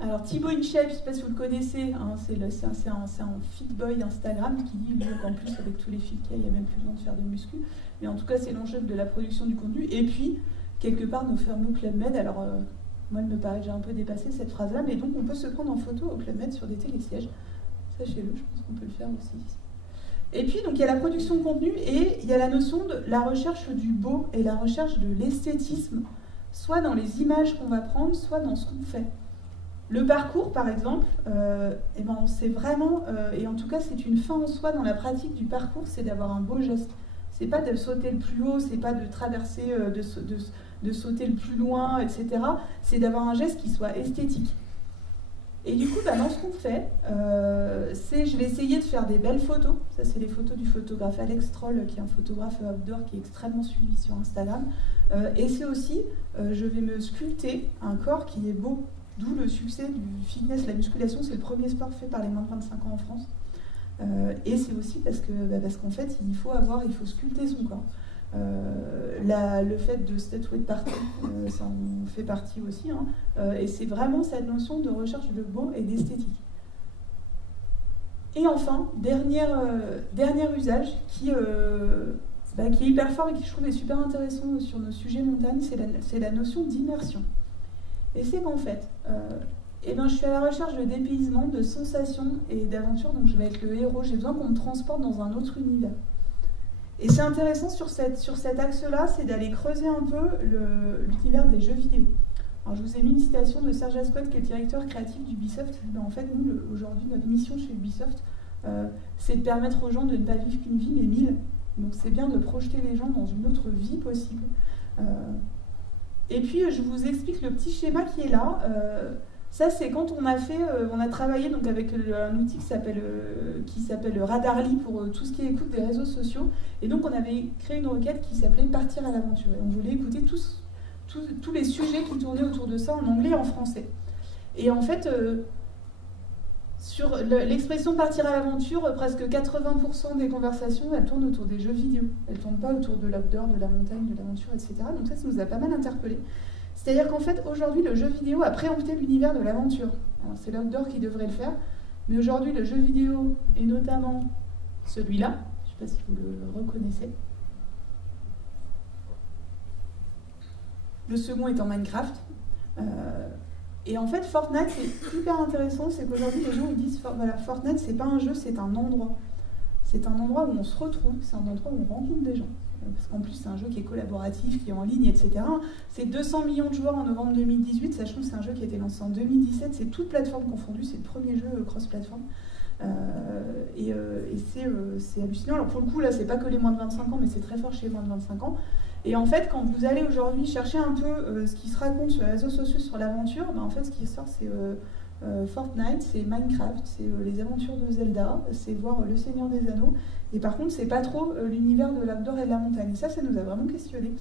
Alors Thibaut InShape, je ne sais pas si vous le connaissez, hein, c'est un fit boy Instagram qui dit qu'en plus avec tous les fils qu'il y a, il n'y a même plus besoin de faire de muscu. Mais en tout cas, c'est l'enjeu de la production du contenu. Et puis, quelque part, nos fameux Club Med. Alors, moi, il me paraît que j'ai un peu dépassé cette phrase-là, mais donc on peut se prendre en photo au Club Med sur des télésièges. Sachez-le, je pense qu'on peut le faire aussi. Et puis, donc, il y a la production de contenu et il y a la notion de la recherche du beau et la recherche de l'esthétisme, soit dans les images qu'on va prendre, soit dans ce qu'on fait. Le parcours, par exemple, c'est vraiment, et en tout cas, c'est une fin en soi dans la pratique du parcours, c'est d'avoir un beau geste. C'est pas de sauter le plus haut, c'est pas de traverser, de sauter le plus loin, etc. C'est d'avoir un geste qui soit esthétique. Et du coup, dans ce qu'on fait, je vais essayer de faire des belles photos. Ça, c'est les photos du photographe Alex Troll, qui est un photographe outdoor qui est extrêmement suivi sur Instagram. Et c'est aussi, je vais me sculpter un corps qui est beau. D'où le succès du fitness, la musculation, c'est le premier sport fait par les moins de 25 ans en France. Et c'est aussi parce qu'en fait, il faut sculpter son corps. Le fait de se tatouer de partout, ça en fait partie aussi. Hein. Et c'est vraiment cette notion de recherche de beau et d'esthétique. Et enfin, dernier usage qui est hyper fort et qui je trouve est super intéressant sur nos sujets montagne, c'est la notion d'immersion. Et c'est qu'en fait, je suis à la recherche de dépaysement, de sensations et d'aventures, donc je vais être le héros. J'ai besoin qu'on me transporte dans un autre univers. Et c'est intéressant sur cet axe-là, c'est d'aller creuser un peu l'univers des jeux vidéo. Alors je vous ai mis une citation de Serge Ascot, qui est le directeur créatif d'Ubisoft. En fait, nous, aujourd'hui, notre mission chez Ubisoft, c'est de permettre aux gens de ne pas vivre qu'une vie, mais 1000. Donc c'est bien de projeter les gens dans une autre vie possible. Et puis je vous explique le petit schéma qui est là. Ça c'est quand on a travaillé donc avec un outil qui s'appelle Radarly pour tout ce qui est écoute des réseaux sociaux. Et donc on avait créé une requête qui s'appelait Partir à l'aventure. Et on voulait écouter tous les sujets qui tournaient autour de ça en anglais et en français. Et en fait, sur l'expression partir à l'aventure, presque 80% des conversations, elles tournent autour des jeux vidéo. Elles ne tournent pas autour de l'outdoor, de la montagne, de l'aventure, etc. Donc ça nous a pas mal interpellés. C'est-à-dire qu'en fait, aujourd'hui, le jeu vidéo a préempté l'univers de l'aventure. Alors c'est l'outdoor qui devrait le faire, mais aujourd'hui, le jeu vidéo, et notamment celui-là, je ne sais pas si vous le reconnaissez. Le second étant Minecraft. Et en fait, Fortnite, c'est hyper intéressant, c'est qu'aujourd'hui, les gens ils disent, voilà, Fortnite, c'est pas un jeu, c'est un endroit. C'est un endroit où on se retrouve, c'est un endroit où on rencontre des gens. Parce qu'en plus, c'est un jeu qui est collaboratif, qui est en ligne, etc. C'est 200 millions de joueurs en novembre 2018, sachant que c'est un jeu qui a été lancé en 2017, c'est toute plateforme confondue, c'est le premier jeu cross-plateforme. Et c'est hallucinant. Alors pour le coup, là, c'est pas que les moins de 25 ans, mais c'est très fort chez les moins de 25 ans. Et en fait, quand vous allez aujourd'hui chercher un peu ce qui se raconte sur les réseaux sociaux sur l'aventure, ben en fait, ce qui sort, c'est Fortnite, c'est Minecraft, c'est les aventures de Zelda, c'est voir Le Seigneur des Anneaux. Et par contre, c'est pas trop l'univers de l'outdoor et de la montagne. Et ça nous a vraiment questionné.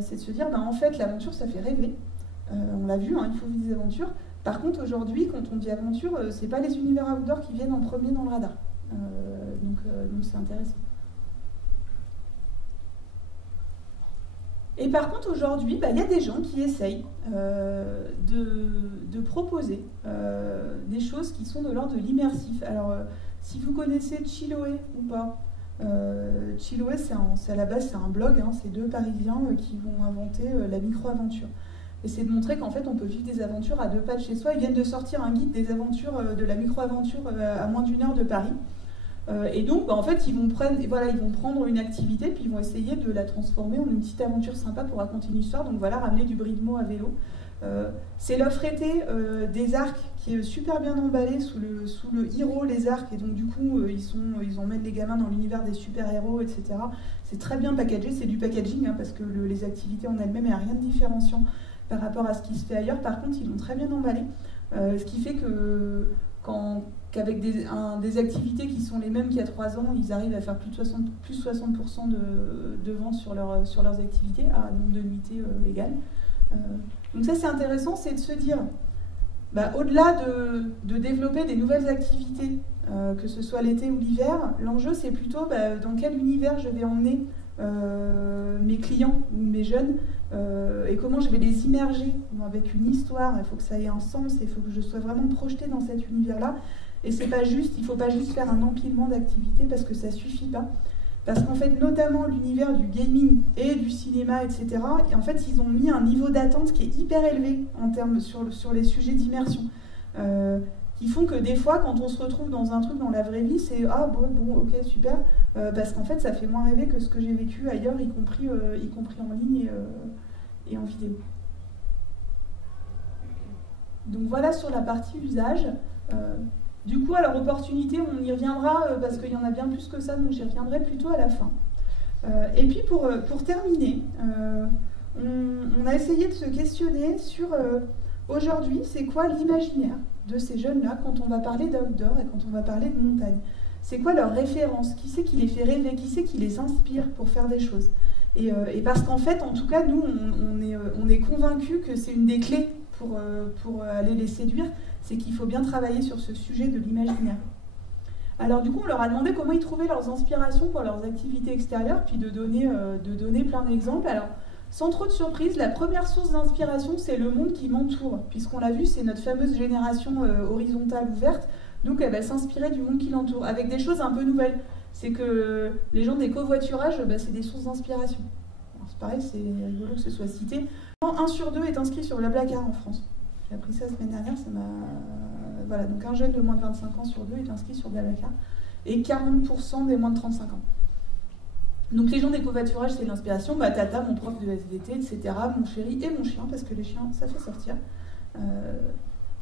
C'est de se dire, ben en fait, l'aventure, ça fait rêver. On l'a vu, hein, il faut vivre des aventures. Par contre, aujourd'hui, quand on dit aventure, c'est pas les univers outdoor qui viennent en premier dans le radar. Donc c'est intéressant. Et par contre, aujourd'hui, bah, y a des gens qui essayent de proposer des choses qui sont de l'ordre de l'immersif. Alors, si vous connaissez Chiloé ou pas, Chiloé, c'est à la base, c'est un blog, hein, c'est deux Parisiens qui vont inventer la micro-aventure. Et c'est de montrer qu'en fait, on peut vivre des aventures à 2 pas de chez soi. Ils viennent de sortir un guide des aventures, de la micro-aventure à moins d'1 heure de Paris. Et donc, bah, en fait, ils vont prendre une activité, puis ils vont essayer de la transformer en une petite aventure sympa pour raconter une histoire. Donc voilà, ramener du Brimo à vélo. C'est l'offre été des arcs qui est super bien emballé sous le Hero, les arcs. Et donc du coup, ils emmènent les gamins dans l'univers des super-héros, etc. C'est très bien packagé, c'est du packaging, hein, parce que les activités en elles-mêmes, il n'y a rien de différenciant par rapport à ce qui se fait ailleurs. Par contre, ils l'ont très bien emballé. Ce qui fait qu'avec des activités qui sont les mêmes qu'il y a 3 ans, ils arrivent à faire plus de 60% de ventes sur leurs activités à nombre de nuitées égal. Donc ça, c'est intéressant, c'est de se dire, bah, au-delà de développer des nouvelles activités, que ce soit l'été ou l'hiver, l'enjeu, c'est plutôt dans quel univers je vais emmener mes clients ou mes jeunes, et comment je vais les immerger avec une histoire. Il faut que ça ait un sens, il faut que je sois vraiment projetée dans cet univers-là. Et c'est pas juste, il ne faut pas juste faire un empilement d'activités parce que ça ne suffit pas. Parce qu'en fait, notamment l'univers du gaming et du cinéma, etc., et en fait, ils ont mis un niveau d'attente qui est hyper élevé en termes sur les sujets d'immersion. Qui font que des fois, quand on se retrouve dans un truc dans la vraie vie, c'est « Ah bon, ok, super », parce qu'en fait, ça fait moins rêver que ce que j'ai vécu ailleurs, y compris en ligne et en vidéo. Donc voilà sur la partie usage. Du coup, alors opportunité, on y reviendra parce qu'il y en a bien plus que ça, donc j'y reviendrai plutôt à la fin. Et puis pour terminer, on a essayé de se questionner sur aujourd'hui, c'est quoi l'imaginaire de ces jeunes-là quand on va parler d'outdoor et quand on va parler de montagne. C'est quoi leur référence? Qui c'est qui les fait rêver? Qui c'est qui les inspire pour faire des choses? Et parce qu'en fait, en tout cas, nous, on est convaincus que c'est une des clés pour aller les séduire, c'est qu'il faut bien travailler sur ce sujet de l'imaginaire. Alors du coup, on leur a demandé comment ils trouvaient leurs inspirations pour leurs activités extérieures, puis de donner plein d'exemples. Alors, sans trop de surprise, la première source d'inspiration, c'est le monde qui m'entoure. Puisqu'on l'a vu, c'est notre fameuse génération horizontale ouverte. Donc elle va s'inspirer du monde qui l'entoure, avec des choses un peu nouvelles. C'est que les gens des covoiturages, c'est des sources d'inspiration. C'est pareil, c'est rigolo que ce soit cité. 1 sur 2 est inscrit sur Blablacar en France. J'ai appris ça la semaine dernière, ça m'a... Voilà, donc un jeune de moins de 25 ans sur 2 est inscrit sur Blablacar. Et 40% des moins de 35 ans. Donc les gens des covoiturages, c'est l'inspiration. Tata, mon prof de SVT, etc., mon chéri et mon chien, parce que les chiens, ça fait sortir.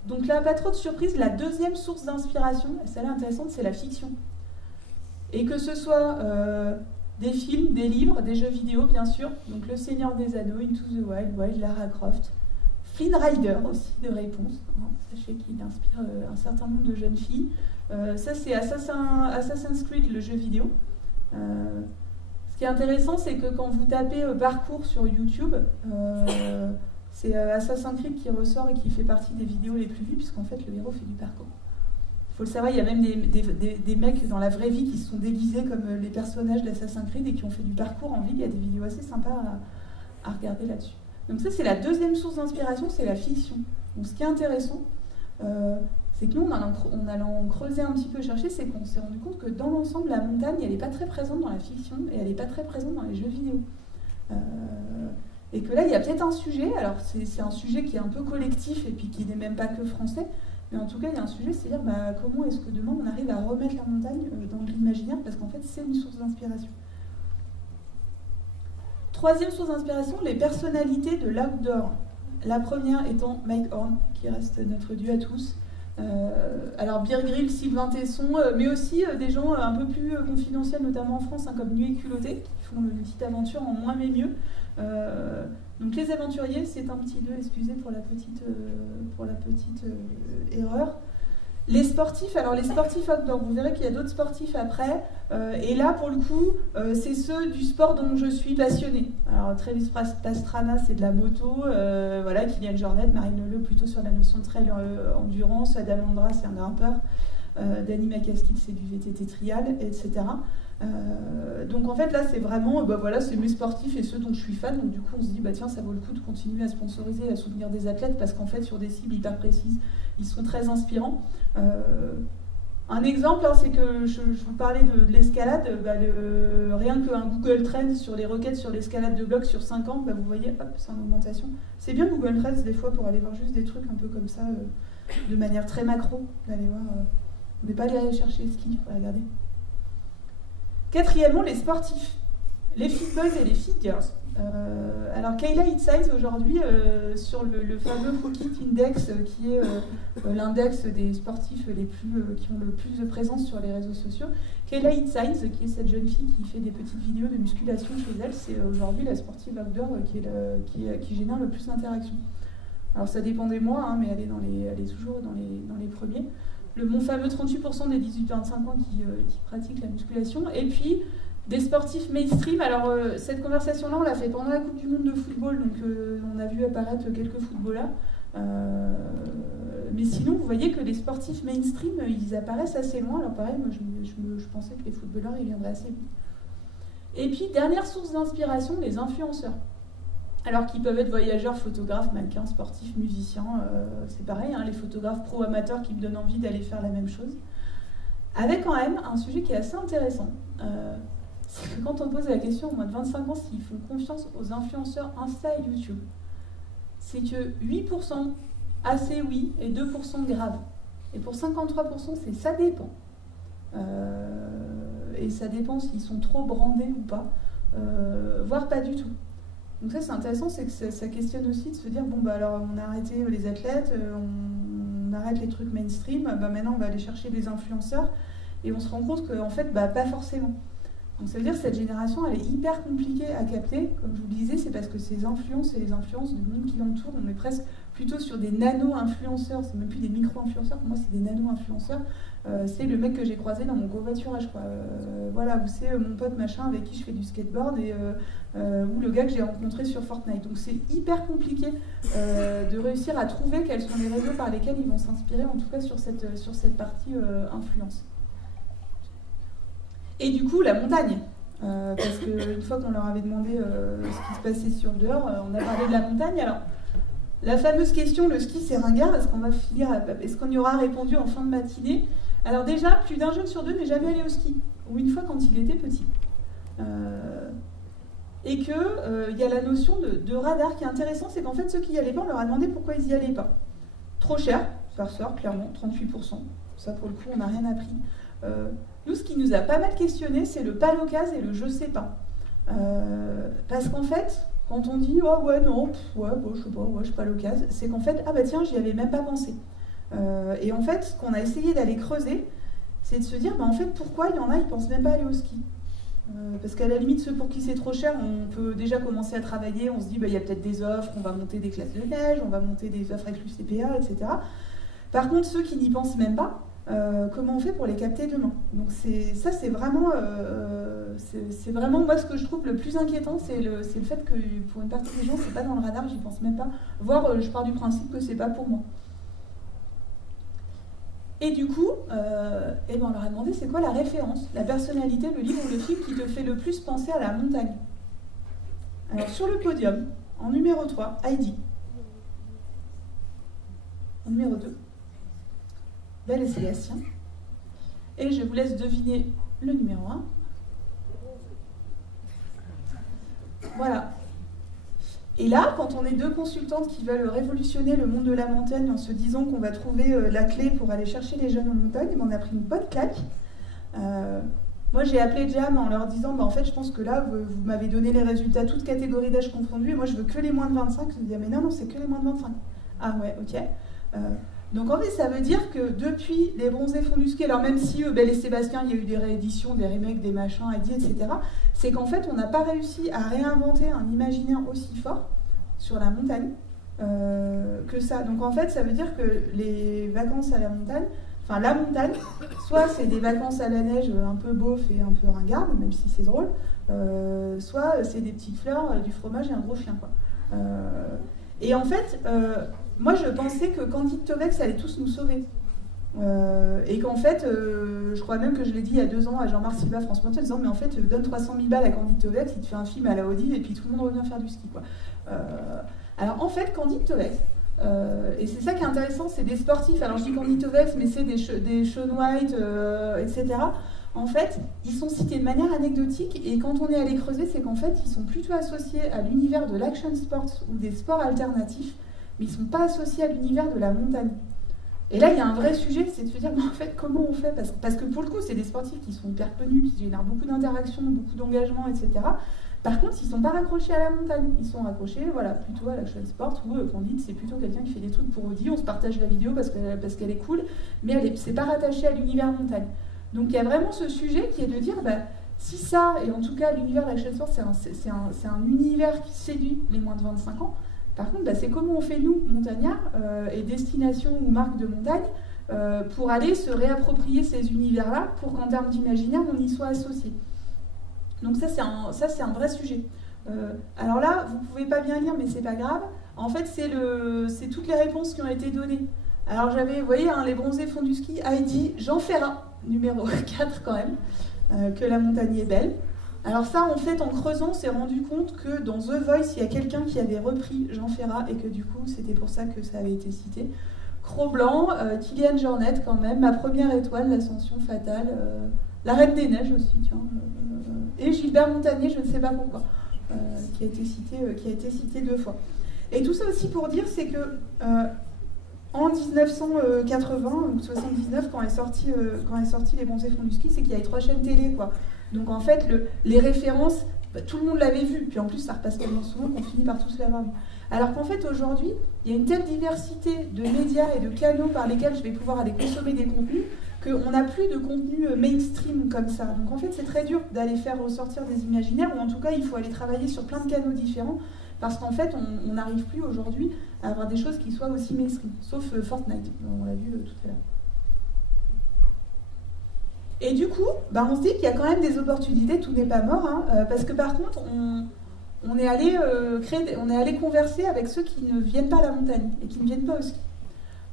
Donc là, pas trop de surprise, la deuxième source d'inspiration, et celle-là intéressante, c'est la fiction. Et que ce soit des films, des livres, des jeux vidéo, bien sûr, donc Le Seigneur des Anneaux, Into the Wild, Lara Croft, Flynn Rider aussi, de Réponse, hein, sachez qu'il inspire un certain nombre de jeunes filles. Ça, c'est Assassin's Creed, le jeu vidéo. Ce qui est intéressant, c'est que quand vous tapez parcours sur YouTube, c'est Assassin's Creed qui ressort et qui fait partie des vidéos les plus vues, puisqu'en fait, le héros fait du parcours. Il faut le savoir, il y a même des mecs dans la vraie vie qui se sont déguisés comme les personnages d'Assassin's Creed et qui ont fait du parcours en ville. Il y a des vidéos assez sympas à regarder là-dessus. Donc ça, c'est la deuxième source d'inspiration, c'est la fiction. Donc ce qui est intéressant, c'est que nous, en allant creuser un petit peu, chercher, c'est qu'on s'est rendu compte que dans l'ensemble, la montagne, elle n'est pas très présente dans la fiction et elle n'est pas très présente dans les jeux vidéo. Et que là, il y a peut-être un sujet, alors c'est un sujet qui est un peu collectif et puis qui n'est même pas que français, mais en tout cas, il y a un sujet, c'est-à-dire comment est-ce que demain on arrive à remettre la montagne dans l'imaginaire, parce qu'en fait, c'est une source d'inspiration. Troisième source d'inspiration, les personnalités de l'outdoor. La première étant Mike Horn, qui reste notre dieu à tous. Alors Bear Grylls, Sylvain Tesson, mais aussi des gens un peu plus confidentiels, notamment en France, hein, comme Nuit et Culotté, qui font une petite aventure en moins mais mieux. Donc les aventuriers, c'est un petit 2, excusez pour la petite erreur. Les sportifs, alors les sportifs outdoor, vous verrez qu'il y a d'autres sportifs après, et là pour le coup, c'est ceux du sport dont je suis passionnée. Alors Travis Pastrana, c'est de la moto, voilà, Kylian Jornet, Marine Leleu plutôt sur la notion de trail endurance, Adam Andra, c'est un grimpeur, Danny McCaskill, c'est du VTT trial, etc. Donc en fait là c'est vraiment, voilà, c'est mes sportifs et ceux dont je suis fan, donc du coup on se dit tiens, ça vaut le coup de continuer à sponsoriser, à soutenir des athlètes, parce qu'en fait sur des cibles hyper précises, ils sont très inspirants. Un exemple, hein, c'est que je vous parlais de l'escalade, rien qu'un Google Trends sur les requêtes sur l'escalade de blocs sur 5 ans, vous voyez, hop, c'est en augmentation. C'est bien Google Trends des fois pour aller voir juste des trucs un peu comme ça, de manière très macro, d'aller voir. On n'est pas allé chercher les skis, il faut regarder. Quatrièmement, les sportifs, les fit boys et les fit girls. Alors Kayla Hitsize aujourd'hui sur le fameux Fokit Index qui est l'index des sportifs qui ont le plus de présence sur les réseaux sociaux. Kayla Hitsize, qui est cette jeune fille qui fait des petites vidéos de musculation chez elle, c'est aujourd'hui la sportive outdoor qui génère le plus d'interactions. Alors ça dépend des mois, hein, mais elle est toujours dans les premiers. Mon fameux 38% des 18-25 ans qui pratiquent la musculation. Et puis, des sportifs mainstream. Alors, cette conversation-là, on l'a fait pendant la Coupe du Monde de football, donc on a vu apparaître quelques footballeurs. Mais sinon, vous voyez que les sportifs mainstream, ils apparaissent assez loin. Alors pareil, moi, je pensais que les footballeurs, ils viendraient assez vite. Et puis, dernière source d'inspiration, les influenceurs. Alors qu'ils peuvent être voyageurs, photographes, mannequins, sportifs, musiciens, c'est pareil, hein, les photographes pro-amateurs qui me donnent envie d'aller faire la même chose. Avec quand même un sujet qui est assez intéressant, c'est que quand on pose la question aux moins de 25 ans s'ils font confiance aux influenceurs Insta et YouTube, c'est que 8% assez oui et 2% grave. Et pour 53%, c'est ça dépend. Et ça dépend s'ils sont trop brandés ou pas, voire pas du tout. Donc ça c'est intéressant, c'est que ça questionne aussi de se dire alors on a arrêté les athlètes, on arrête les trucs mainstream, maintenant on va aller chercher des influenceurs et on se rend compte qu'en fait pas forcément. Donc ça veut dire que cette génération elle est hyper compliquée à capter, comme je vous le disais, c'est parce que ces influences et les influences du monde qui l'entoure, on est presque plutôt sur des nano-influenceurs, c'est même plus des micro-influenceurs, pour moi c'est des nano-influenceurs. C'est le mec que j'ai croisé dans mon covoiturage, quoi. Voilà, ou c'est mon pote machin avec qui je fais du skateboard, ou le gars que j'ai rencontré sur Fortnite. Donc c'est hyper compliqué de réussir à trouver quels sont les réseaux par lesquels ils vont s'inspirer, en tout cas sur cette partie influence. Et du coup, la montagne. Parce qu'une fois qu'on leur avait demandé ce qui se passait sur le dehors, on a parlé de la montagne. Alors, la fameuse question, le ski c'est ringard, est-ce qu'on y aura répondu en fin de matinée? Alors déjà, plus d'un jeune sur deux n'est jamais allé au ski, ou une fois quand il était petit. Et qu'il y a la notion de radar qui est intéressant, c'est qu'en fait ceux qui y allaient pas, on leur a demandé pourquoi ils y allaient pas. Trop cher, ça ressort clairement, 38%. Ça pour le coup, on n'a rien appris. Nous, ce qui nous a pas mal questionné, c'est le pas l'occasion et le je sais pas. Parce qu'en fait, quand on dit oh ouais non, je sais pas, je suis pas l'occasion, c'est qu'en fait, ah bah tiens, j'y avais même pas pensé. Et en fait, ce qu'on a essayé d'aller creuser, c'est de se dire, en fait, pourquoi il y en a, ils ne pensent même pas aller au ski. Parce qu'à la limite, ceux pour qui c'est trop cher, on peut déjà commencer à travailler, on se dit, il y a peut-être des offres, on va monter des classes de neige, on va monter des offres avec l'UCPA, etc. Par contre, ceux qui n'y pensent même pas, comment on fait pour les capter demain? Donc ça, c'est vraiment, moi, ce que je trouve le plus inquiétant, c'est le fait que pour une partie des gens, c'est pas dans le radar, j'y pense même pas. Voire, je pars du principe que c'est pas pour moi. Et du coup, on leur a demandé c'est quoi la référence, la personnalité, le livre ou le film qui te fait le plus penser à la montagne. Alors sur le podium, en numéro 3, Heidi. En numéro 2, Belle et Sébastien. Et je vous laisse deviner le numéro 1. Voilà. Et là, quand on est deux consultantes qui veulent révolutionner le monde de la montagne en se disant qu'on va trouver la clé pour aller chercher les jeunes en montagne, on a pris une bonne claque. Moi, j'ai appelé Jam en leur disant, en fait, je pense que là, vous m'avez donné les résultats, toutes catégories d'âge confondues, et moi, je veux que les moins de 25. Je me dis, mais non, c'est que les moins de 25. Ah ouais, ok. Donc en fait, ça veut dire que depuis les bronzés fonds du ski, alors même si Belle et Sébastien, il y a eu des rééditions, des remakes, des machins, Heidi, etc., c'est qu'en fait, on n'a pas réussi à réinventer un imaginaire aussi fort sur la montagne que ça. Donc en fait, ça veut dire que les vacances à la montagne, enfin la montagne, soit c'est des vacances à la neige un peu beauf et un peu ringarde, même si c'est drôle, soit c'est des petites fleurs, du fromage et un gros chien, quoi. Et en fait, moi je pensais que Candide Tovex allait tous nous sauver. Et qu'en fait, je crois même que je l'ai dit il y a 2 ans à Jean-Marc Silva, France Montée, en disant mais en fait, donne 300 000 balles à Candide Tovex, il te fait un film à la Audi et puis tout le monde revient faire du ski, quoi. Alors en fait, Candide Tovex, et c'est ça qui est intéressant, c'est des sportifs, alors je dis Candide Tovex, mais c'est des Shaun White, etc. En fait, ils sont cités de manière anecdotique, et quand on est allé creuser, c'est qu'en fait, ils sont plutôt associés à l'univers de l'action sports ou des sports alternatifs, mais ils ne sont pas associés à l'univers de la montagne. Et là, il y a un vrai sujet, c'est de se dire, mais en fait, comment on fait? Parce que pour le coup, c'est des sportifs qui sont hyper connus, qui génèrent beaucoup d'interactions, beaucoup d'engagement, etc. Par contre, ils ne sont pas raccrochés à la montagne. Ils sont raccrochés, voilà, plutôt à l'action sport, où Candide, c'est plutôt quelqu'un qui fait des trucs pour Audi, on se partage la vidéo parce qu'elle est cool, mais c'est pas rattaché à l'univers montagne. Donc il y a vraiment ce sujet qui est de dire, si ça, et en tout cas l'univers de l'action sport, c'est un univers qui séduit les moins de 25 ans, par contre, c'est comment on fait, nous, montagnards, et destinations ou marques de montagne, pour aller se réapproprier ces univers-là, pour qu'en termes d'imaginaire, on y soit associé. Donc ça, c'est un vrai sujet. Alors là, vous ne pouvez pas bien lire, mais c'est pas grave. En fait, c'est toutes les réponses qui ont été données. Alors j'avais, vous voyez, les bronzés fonds du ski, Heidi, Jean Ferrat, numéro 4 quand même, que la montagne est belle. Alors ça, en fait, en creusant, on s'est rendu compte que dans The Voice, il y a quelqu'un qui avait repris Jean Ferrat et que du coup, c'était pour ça que ça avait été cité. Cro-Blanc, Kylian Jornet quand même, Ma première étoile, l'ascension fatale, La Reine des Neiges aussi, tiens, et Gilbert Montagnier, je ne sais pas pourquoi, qui a été cité 2 fois. Et tout ça aussi pour dire, c'est que en 1980 ou 79, quand est sorti Les bronzés fonds du ski, c'est qu'il y avait 3 chaînes télé, quoi. Donc en fait, les références, tout le monde l'avait vu, puis en plus ça repasse tellement souvent qu'on finit par tous l'avoir vu. Alors qu'en fait aujourd'hui, il y a une telle diversité de médias et de canaux par lesquels je vais pouvoir aller consommer des contenus, qu'on n'a plus de contenu mainstream comme ça. Donc en fait c'est très dur d'aller faire ressortir des imaginaires, ou en tout cas il faut aller travailler sur plein de canaux différents, parce qu'en fait on n'arrive plus aujourd'hui à avoir des choses qui soient aussi mainstream, sauf Fortnite, on l'a vu tout à l'heure. Et du coup, on se dit qu'il y a quand même des opportunités, tout n'est pas mort, parce que par contre, on est allé converser avec ceux qui ne viennent pas à la montagne et qui ne viennent pas au ski.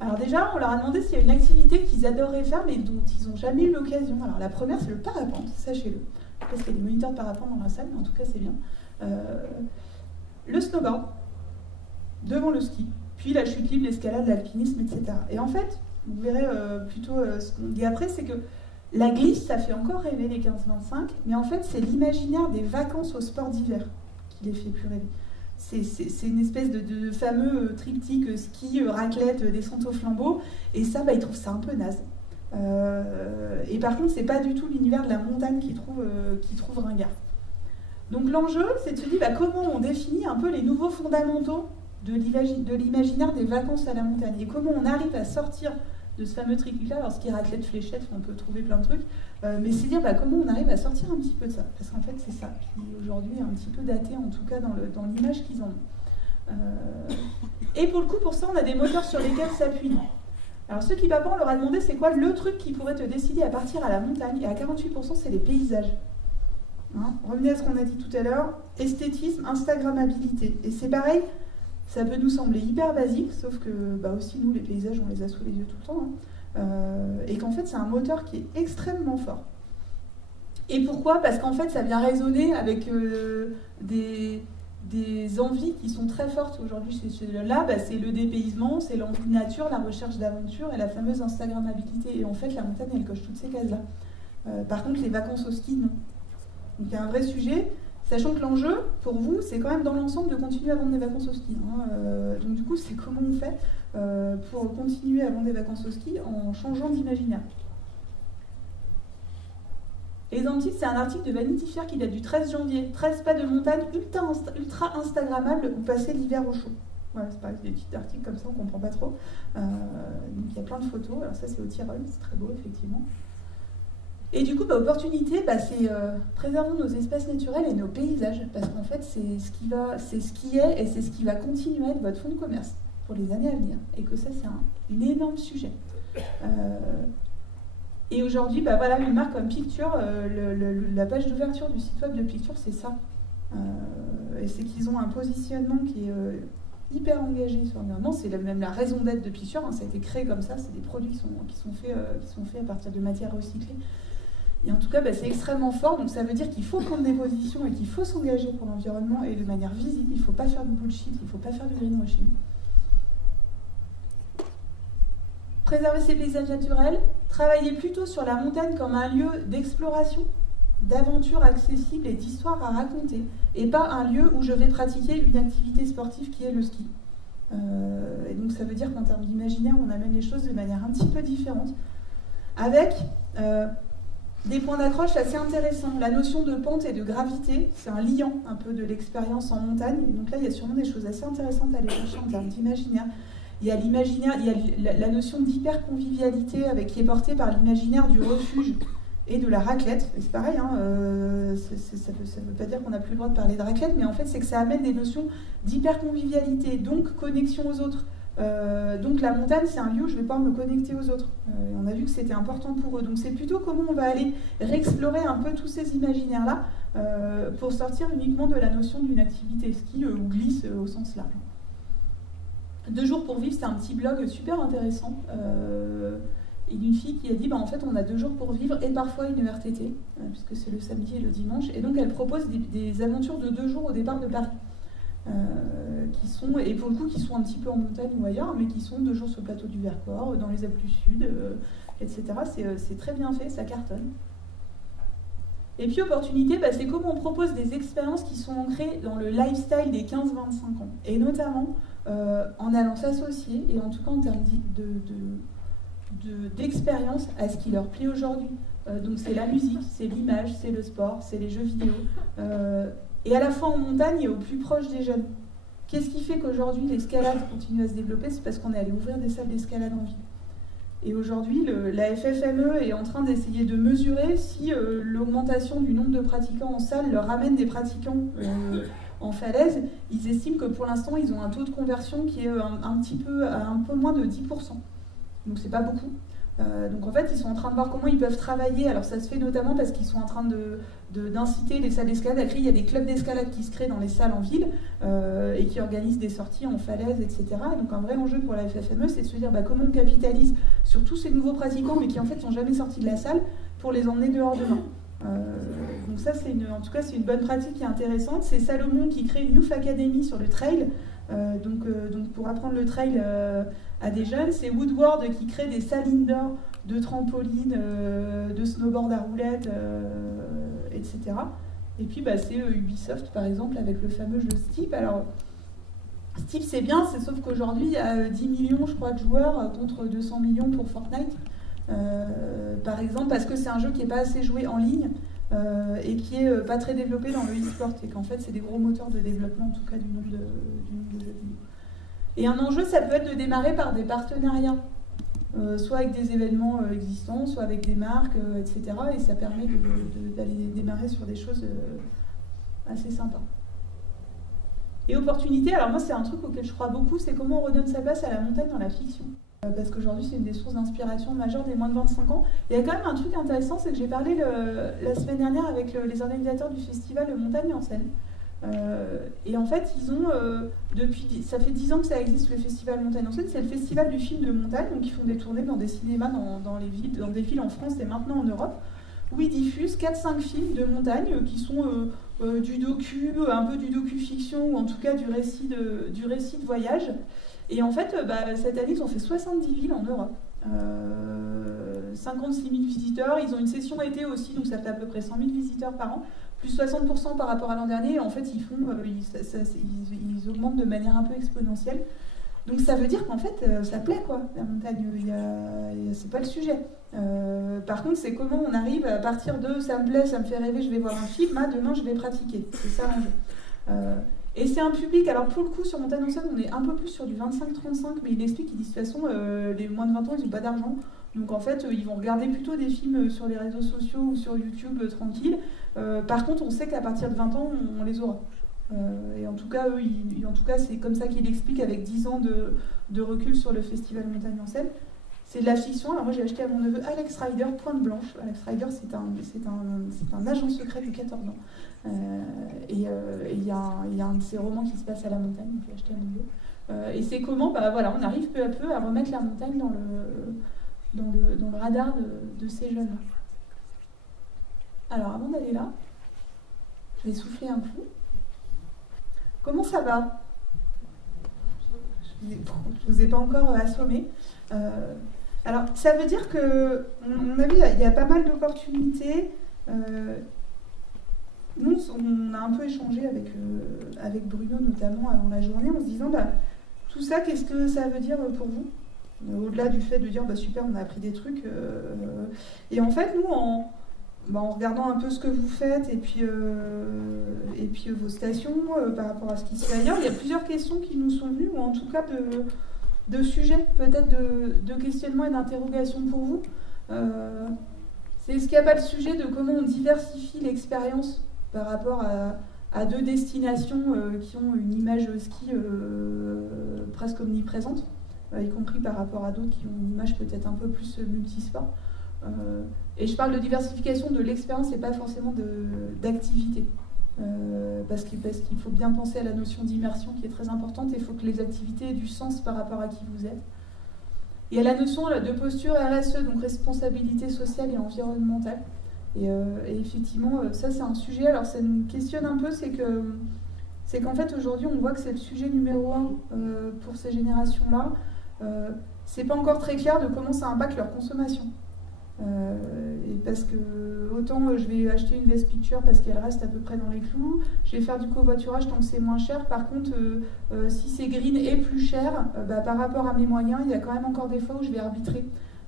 Alors déjà, on leur a demandé s'il y a une activité qu'ils adoreraient faire, mais dont ils n'ont jamais eu l'occasion. Alors la première, c'est le parapente, sachez-le. Parce qu'il y a des moniteurs de parapente dans la salle, mais en tout cas, c'est bien. Le snowboard, devant le ski, puis la chute libre, l'escalade, l'alpinisme, etc. Et en fait, vous verrez plutôt ce qu'on dit après, c'est que la glisse, ça fait encore rêver les 15-25, mais en fait, c'est l'imaginaire des vacances au sport d'hiver qui les fait plus rêver. C'est une espèce de fameux triptyque ski, raclette, descente au flambeau, et ça, ils trouvent ça un peu naze. Et par contre, c'est pas du tout l'univers de la montagne qu'ils trouvent ringard. Donc l'enjeu, c'est de se dire comment on définit un peu les nouveaux fondamentaux de l'imaginaire des vacances à la montagne. Et comment on arrive à sortir de ce fameux tricot-là, alors ce qui est raclette, fléchette, on peut trouver plein de trucs, mais c'est dire comment on arrive à sortir un petit peu de ça. Parce qu'en fait, c'est ça qui aujourd'hui est un petit peu daté, en tout cas dans l'image qu'ils en ont. Et pour le coup, pour ça, on a des moteurs sur lesquels s'appuient. Alors ceux qui papan, on leur a demandé c'est quoi le truc qui pourrait te décider à partir à la montagne, et à 48%, c'est les paysages. Hein, revenez à ce qu'on a dit tout à l'heure, esthétisme, instagrammabilité. Et c'est pareil, ça peut nous sembler hyper basique, sauf que aussi nous, les paysages, on les a sous les yeux tout le temps, hein, et qu'en fait, c'est un moteur qui est extrêmement fort. Et pourquoi? Parce qu'en fait, ça vient résonner avec des envies qui sont très fortes aujourd'hui chez ceux-là. C'est le dépaysement, c'est l'envie de nature, la recherche d'aventure et la fameuse instagrammabilité. Et en fait, la montagne, elle coche toutes ces cases-là. Par contre, les vacances au ski, non. Donc il y a un vrai sujet, sachant que l'enjeu, pour vous, c'est quand même dans l'ensemble de continuer à vendre des vacances au ski. Hein. Donc du coup, c'est comment on fait pour continuer à vendre des vacances au ski en changeant d'imaginaire. Exemple type, c'est un article de Vanity Fair qui date du 13 janvier. 13 pas de montagne ultra instagrammables où passer l'hiver au chaud. Voilà, c'est pareil, c'est des petits articles comme ça, on ne comprend pas trop. Donc il y a plein de photos, alors ça c'est au Tyrol, c'est très beau effectivement. Et du coup, opportunité, c'est préservons nos espaces naturels et nos paysages, parce qu'en fait, c'est ce qui est et c'est ce qui va continuer à être votre fonds de commerce pour les années à venir. Et que ça, c'est un énorme sujet. Et aujourd'hui, voilà, une marque comme Picture, la page d'ouverture du site web de Picture, c'est ça. Et c'est qu'ils ont un positionnement qui est hyper engagé sur l'environnement. C'est même la raison d'être de Picture, hein, ça a été créé comme ça, c'est des produits qui sont faits à partir de matières recyclées. Et en tout cas, c'est extrêmement fort, donc ça veut dire qu'il faut prendre des positions et qu'il faut s'engager pour l'environnement et de manière visible. Il ne faut pas faire du bullshit, il ne faut pas faire du greenwashing. Préserver ses paysages naturels, travailler plutôt sur la montagne comme un lieu d'exploration, d'aventure accessible et d'histoire à raconter, et pas un lieu où je vais pratiquer une activité sportive qui est le ski. Et donc ça veut dire qu'en termes d'imaginaire, on amène les choses de manière un petit peu différente, avec des points d'accroche assez intéressants. La notion de pente et de gravité, c'est un liant un peu de l'expérience en montagne. Et donc là, il y a sûrement des choses assez intéressantes à aller chercher en termes d'imaginaire. Il y a l'imaginaire, il y a la notion d'hyper-convivialité qui est portée par l'imaginaire du refuge et de la raclette. Et c'est pareil, hein, ça ne veut pas dire qu'on n'a plus le droit de parler de raclette, mais en fait, c'est que ça amène des notions d'hyper-convivialité, donc connexion aux autres. Donc la montagne, c'est un lieu où je vais pouvoir me connecter aux autres. On a vu que c'était important pour eux. Donc c'est plutôt comment on va aller réexplorer un peu tous ces imaginaires-là pour sortir uniquement de la notion d'une activité ski ou glisse au sens large. 2 jours pour vivre, c'est un petit blog super intéressant. Et d'une fille qui a dit, en fait, on a 2 jours pour vivre et parfois une RTT, puisque c'est le samedi et le dimanche. Et donc elle propose des aventures de 2 jours au départ de Paris. Qui sont, et pour le coup, qui sont un petit peu en montagne ou ailleurs, mais qui sont 2 jours sur le plateau du Vercors, dans les Alpes du Sud, etc. C'est très bien fait, ça cartonne. Et puis, opportunité, c'est comment on propose des expériences qui sont ancrées dans le lifestyle des 15-25 ans, et notamment en allant s'associer, et en tout cas en termes d'expérience à ce qui leur plaît aujourd'hui. Donc c'est la musique, c'est l'image, c'est le sport, c'est les jeux vidéo. Et à la fois en montagne et au plus proche des jeunes. Qu'est-ce qui fait qu'aujourd'hui l'escalade continue à se développer? C'est parce qu'on est allé ouvrir des salles d'escalade en ville. Et aujourd'hui, la FFME est en train d'essayer de mesurer si l'augmentation du nombre de pratiquants en salle leur ramène des pratiquants en falaise. Ils estiment que pour l'instant, ils ont un taux de conversion qui est un peu moins de 10%. Donc c'est pas beaucoup. Donc en fait, ils sont en train de voir comment ils peuvent travailler. Alors ça se fait notamment parce qu'ils sont en train d'inciter les salles d'escalade à créer. Il y a des clubs d'escalade qui se créent dans les salles en ville et qui organisent des sorties en falaise, etc. Et donc un vrai enjeu pour la FFME, c'est de se dire comment on capitalise sur tous ces nouveaux pratiquants, mais qui en fait sont jamais sortis de la salle, pour les emmener dehors demain. Donc ça, en tout cas, c'est une bonne pratique qui est intéressante. C'est Salomon qui crée une Youth Academy sur le trail. Donc pour apprendre le trail à des jeunes, c'est Woodward qui crée des salles indoor de trampoline, de snowboard à roulettes, etc. Et puis c'est Ubisoft par exemple avec le fameux jeu Steep. Alors Steep c'est bien, sauf qu'aujourd'hui il y a 10 millions je crois de joueurs contre 200 millions pour Fortnite. Par exemple parce que c'est un jeu qui n'est pas assez joué en ligne et qui n'est pas très développé dans le e-sport et qu'en fait c'est des gros moteurs de développement en tout cas du nombre de jeux vidéo. Et un enjeu, ça peut être de démarrer par des partenariats, soit avec des événements existants, soit avec des marques, etc. Et ça permet d'aller démarrer sur des choses assez sympas. Et opportunité, alors moi c'est un truc auquel je crois beaucoup, c'est comment on redonne sa place à la montagne dans la fiction. Parce qu'aujourd'hui c'est une des sources d'inspiration majeures des moins de 25 ans. Il y a quand même un truc intéressant, c'est que j'ai parlé la semaine dernière avec les organisateurs du festival Montagne en Seine. Et en fait, ils ont, ça fait 10 ans que ça existe, le festival Montagne en Seine. C'est le festival du film de montagne, donc ils font des tournées dans des cinémas dans des villes en France et maintenant en Europe, où ils diffusent 4-5 films de montagne qui sont du docu, un peu du docu-fiction, ou en tout cas du récit de voyage. Et en fait, cette année, ils ont fait 70 villes en Europe. 56 000 visiteurs. Ils ont une session été aussi, donc ça fait à peu près 100 000 visiteurs par an, plus 60% par rapport à l'an dernier. Et en fait, ils augmentent de manière un peu exponentielle. Donc ça veut dire qu'en fait, ça plaît, quoi, la montagne. C'est pas le sujet. Par contre, c'est comment on arrive à partir de ça me plaît, ça me fait rêver, je vais voir un film, demain je vais pratiquer. C'est ça l'enjeu. Et c'est un public, alors pour le coup, sur Montagne en Seine, on est un peu plus sur du 25-35, mais il explique qu'il dit de toute façon, les moins de 20 ans, ils n'ont pas d'argent. Donc en fait, ils vont regarder plutôt des films sur les réseaux sociaux ou sur YouTube tranquille. Par contre, on sait qu'à partir de 20 ans, on les aura. Et en tout cas, c'est comme ça qu'il explique avec 10 ans de recul sur le festival Montagne en Seine. C'est de la fiction. Alors moi, j'ai acheté à mon neveu Alex Rider, Pointe Blanche. Alex Rider, c'est un agent secret de 14 ans. Et il y a un de ses romans qui se passe à la montagne, donc j'ai acheté à mon neveu. Et c'est comment, voilà, on arrive peu à peu à remettre la montagne dans le radar de ces jeunes. Alors, avant d'aller là, je vais souffler un coup. Comment ça va? Je ne vous ai pas encore assommé. Alors, ça veut dire que, on a vu, il y a pas mal d'opportunités. Nous, on a un peu échangé avec Bruno, notamment, avant la journée, en se disant, tout ça, qu'est-ce que ça veut dire pour vous? Au-delà du fait de dire, super, on a appris des trucs. Et en fait, nous, en regardant un peu ce que vous faites et puis vos stations par rapport à ce qui se fait ailleurs, il y a plusieurs questions qui nous sont venues, ou en tout cas de sujets, peut-être de questionnements et d'interrogations pour vous. C'est est-ce qu'il n'y a pas le sujet de comment on diversifie l'expérience par rapport à deux destinations qui ont une image ski presque omniprésente, y compris par rapport à d'autres qui ont une image peut-être un peu plus multisport. Et je parle de diversification de l'expérience et pas forcément d'activité. Parce qu'il faut bien penser à la notion d'immersion qui est très importante et il faut que les activités aient du sens par rapport à qui vous êtes. Et à la notion de posture RSE, donc responsabilité sociale et environnementale. Et effectivement, ça c'est un sujet, alors ça nous questionne un peu, c'est qu'en fait aujourd'hui on voit que c'est le sujet numéro 1 pour ces générations-là. C'est pas encore très clair de comment ça impacte leur consommation. Et parce que autant je vais acheter une Vest Picture parce qu'elle reste à peu près dans les clous, je vais faire du covoiturage tant que c'est moins cher. Par contre, si c'est green et plus cher, par rapport à mes moyens, il y a quand même encore des fois où je vais arbitrer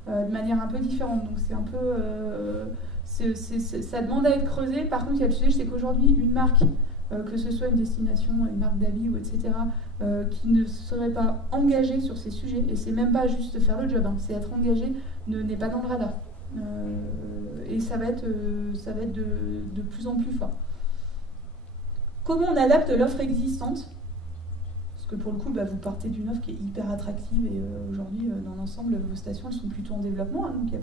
de manière un peu différente. Donc c'est un peu, ça demande à être creusé. Par contre, il y a le sujet, c'est qu'aujourd'hui une marque, que ce soit une destination, une marque d'habits ou etc., qui ne serait pas engagée sur ces sujets, et c'est même pas juste faire le job, c'est être engagé, n'est pas dans le radar. Et ça va être de plus en plus fort. Comment on adapte l'offre existante? Parce que pour le coup, vous partez d'une offre qui est hyper attractive et aujourd'hui, dans l'ensemble, vos stations elles sont plutôt en développement, donc il n'y a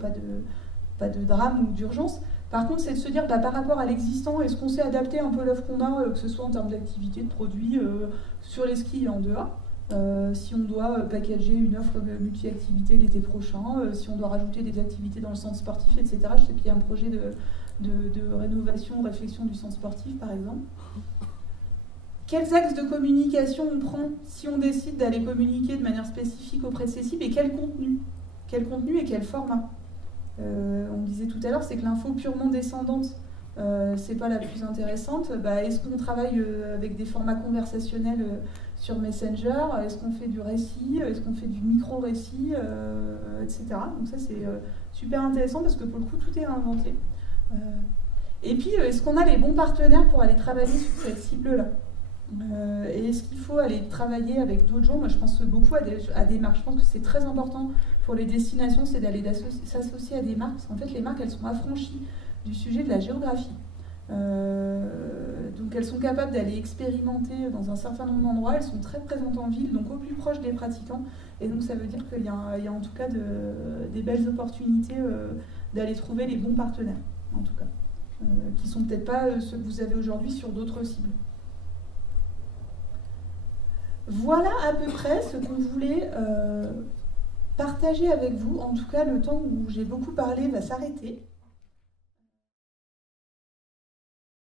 pas de drame ou d'urgence. Par contre, c'est de se dire, par rapport à l'existant, est-ce qu'on sait adapter un peu l'offre qu'on a, que ce soit en termes d'activité, de produits, sur les skis et en dehors? Si on doit packager une offre de multi-activité l'été prochain, si on doit rajouter des activités dans le centre sportif, etc. Je sais qu'il y a un projet de rénovation, réflexion du centre sportif, par exemple. Quels axes de communication on prend si on décide d'aller communiquer de manière spécifique auprès de ces cibles, et quel contenu? Quel contenu et quel format? On disait tout à l'heure, c'est que l'info purement descendante, c'est pas la plus intéressante. Est-ce qu'on travaille avec des formats conversationnels sur Messenger? Est-ce qu'on fait du récit? Est-ce qu'on fait du micro-récit, etc. Donc ça, c'est super intéressant parce que pour le coup, tout est inventé. Et puis, est-ce qu'on a les bons partenaires pour aller travailler sur cette cible-là? Et est-ce qu'il faut aller travailler avec d'autres gens? Moi, je pense beaucoup à des marques. Je pense que c'est très important pour les destinations, c'est d'aller s'associer à des marques. Parce qu'en fait, les marques, elles sont affranchies du sujet de la géographie. Donc elles sont capables d'aller expérimenter dans un certain nombre d'endroits, elles sont très présentes en ville, donc au plus proche des pratiquants, et donc ça veut dire qu'il y a en tout cas des belles opportunités d'aller trouver les bons partenaires, en tout cas, qui sont peut-être pas ceux que vous avez aujourd'hui sur d'autres cibles. Voilà à peu près ce qu'on voulait partager avec vous. En tout cas, le temps où j'ai beaucoup parlé va s'arrêter.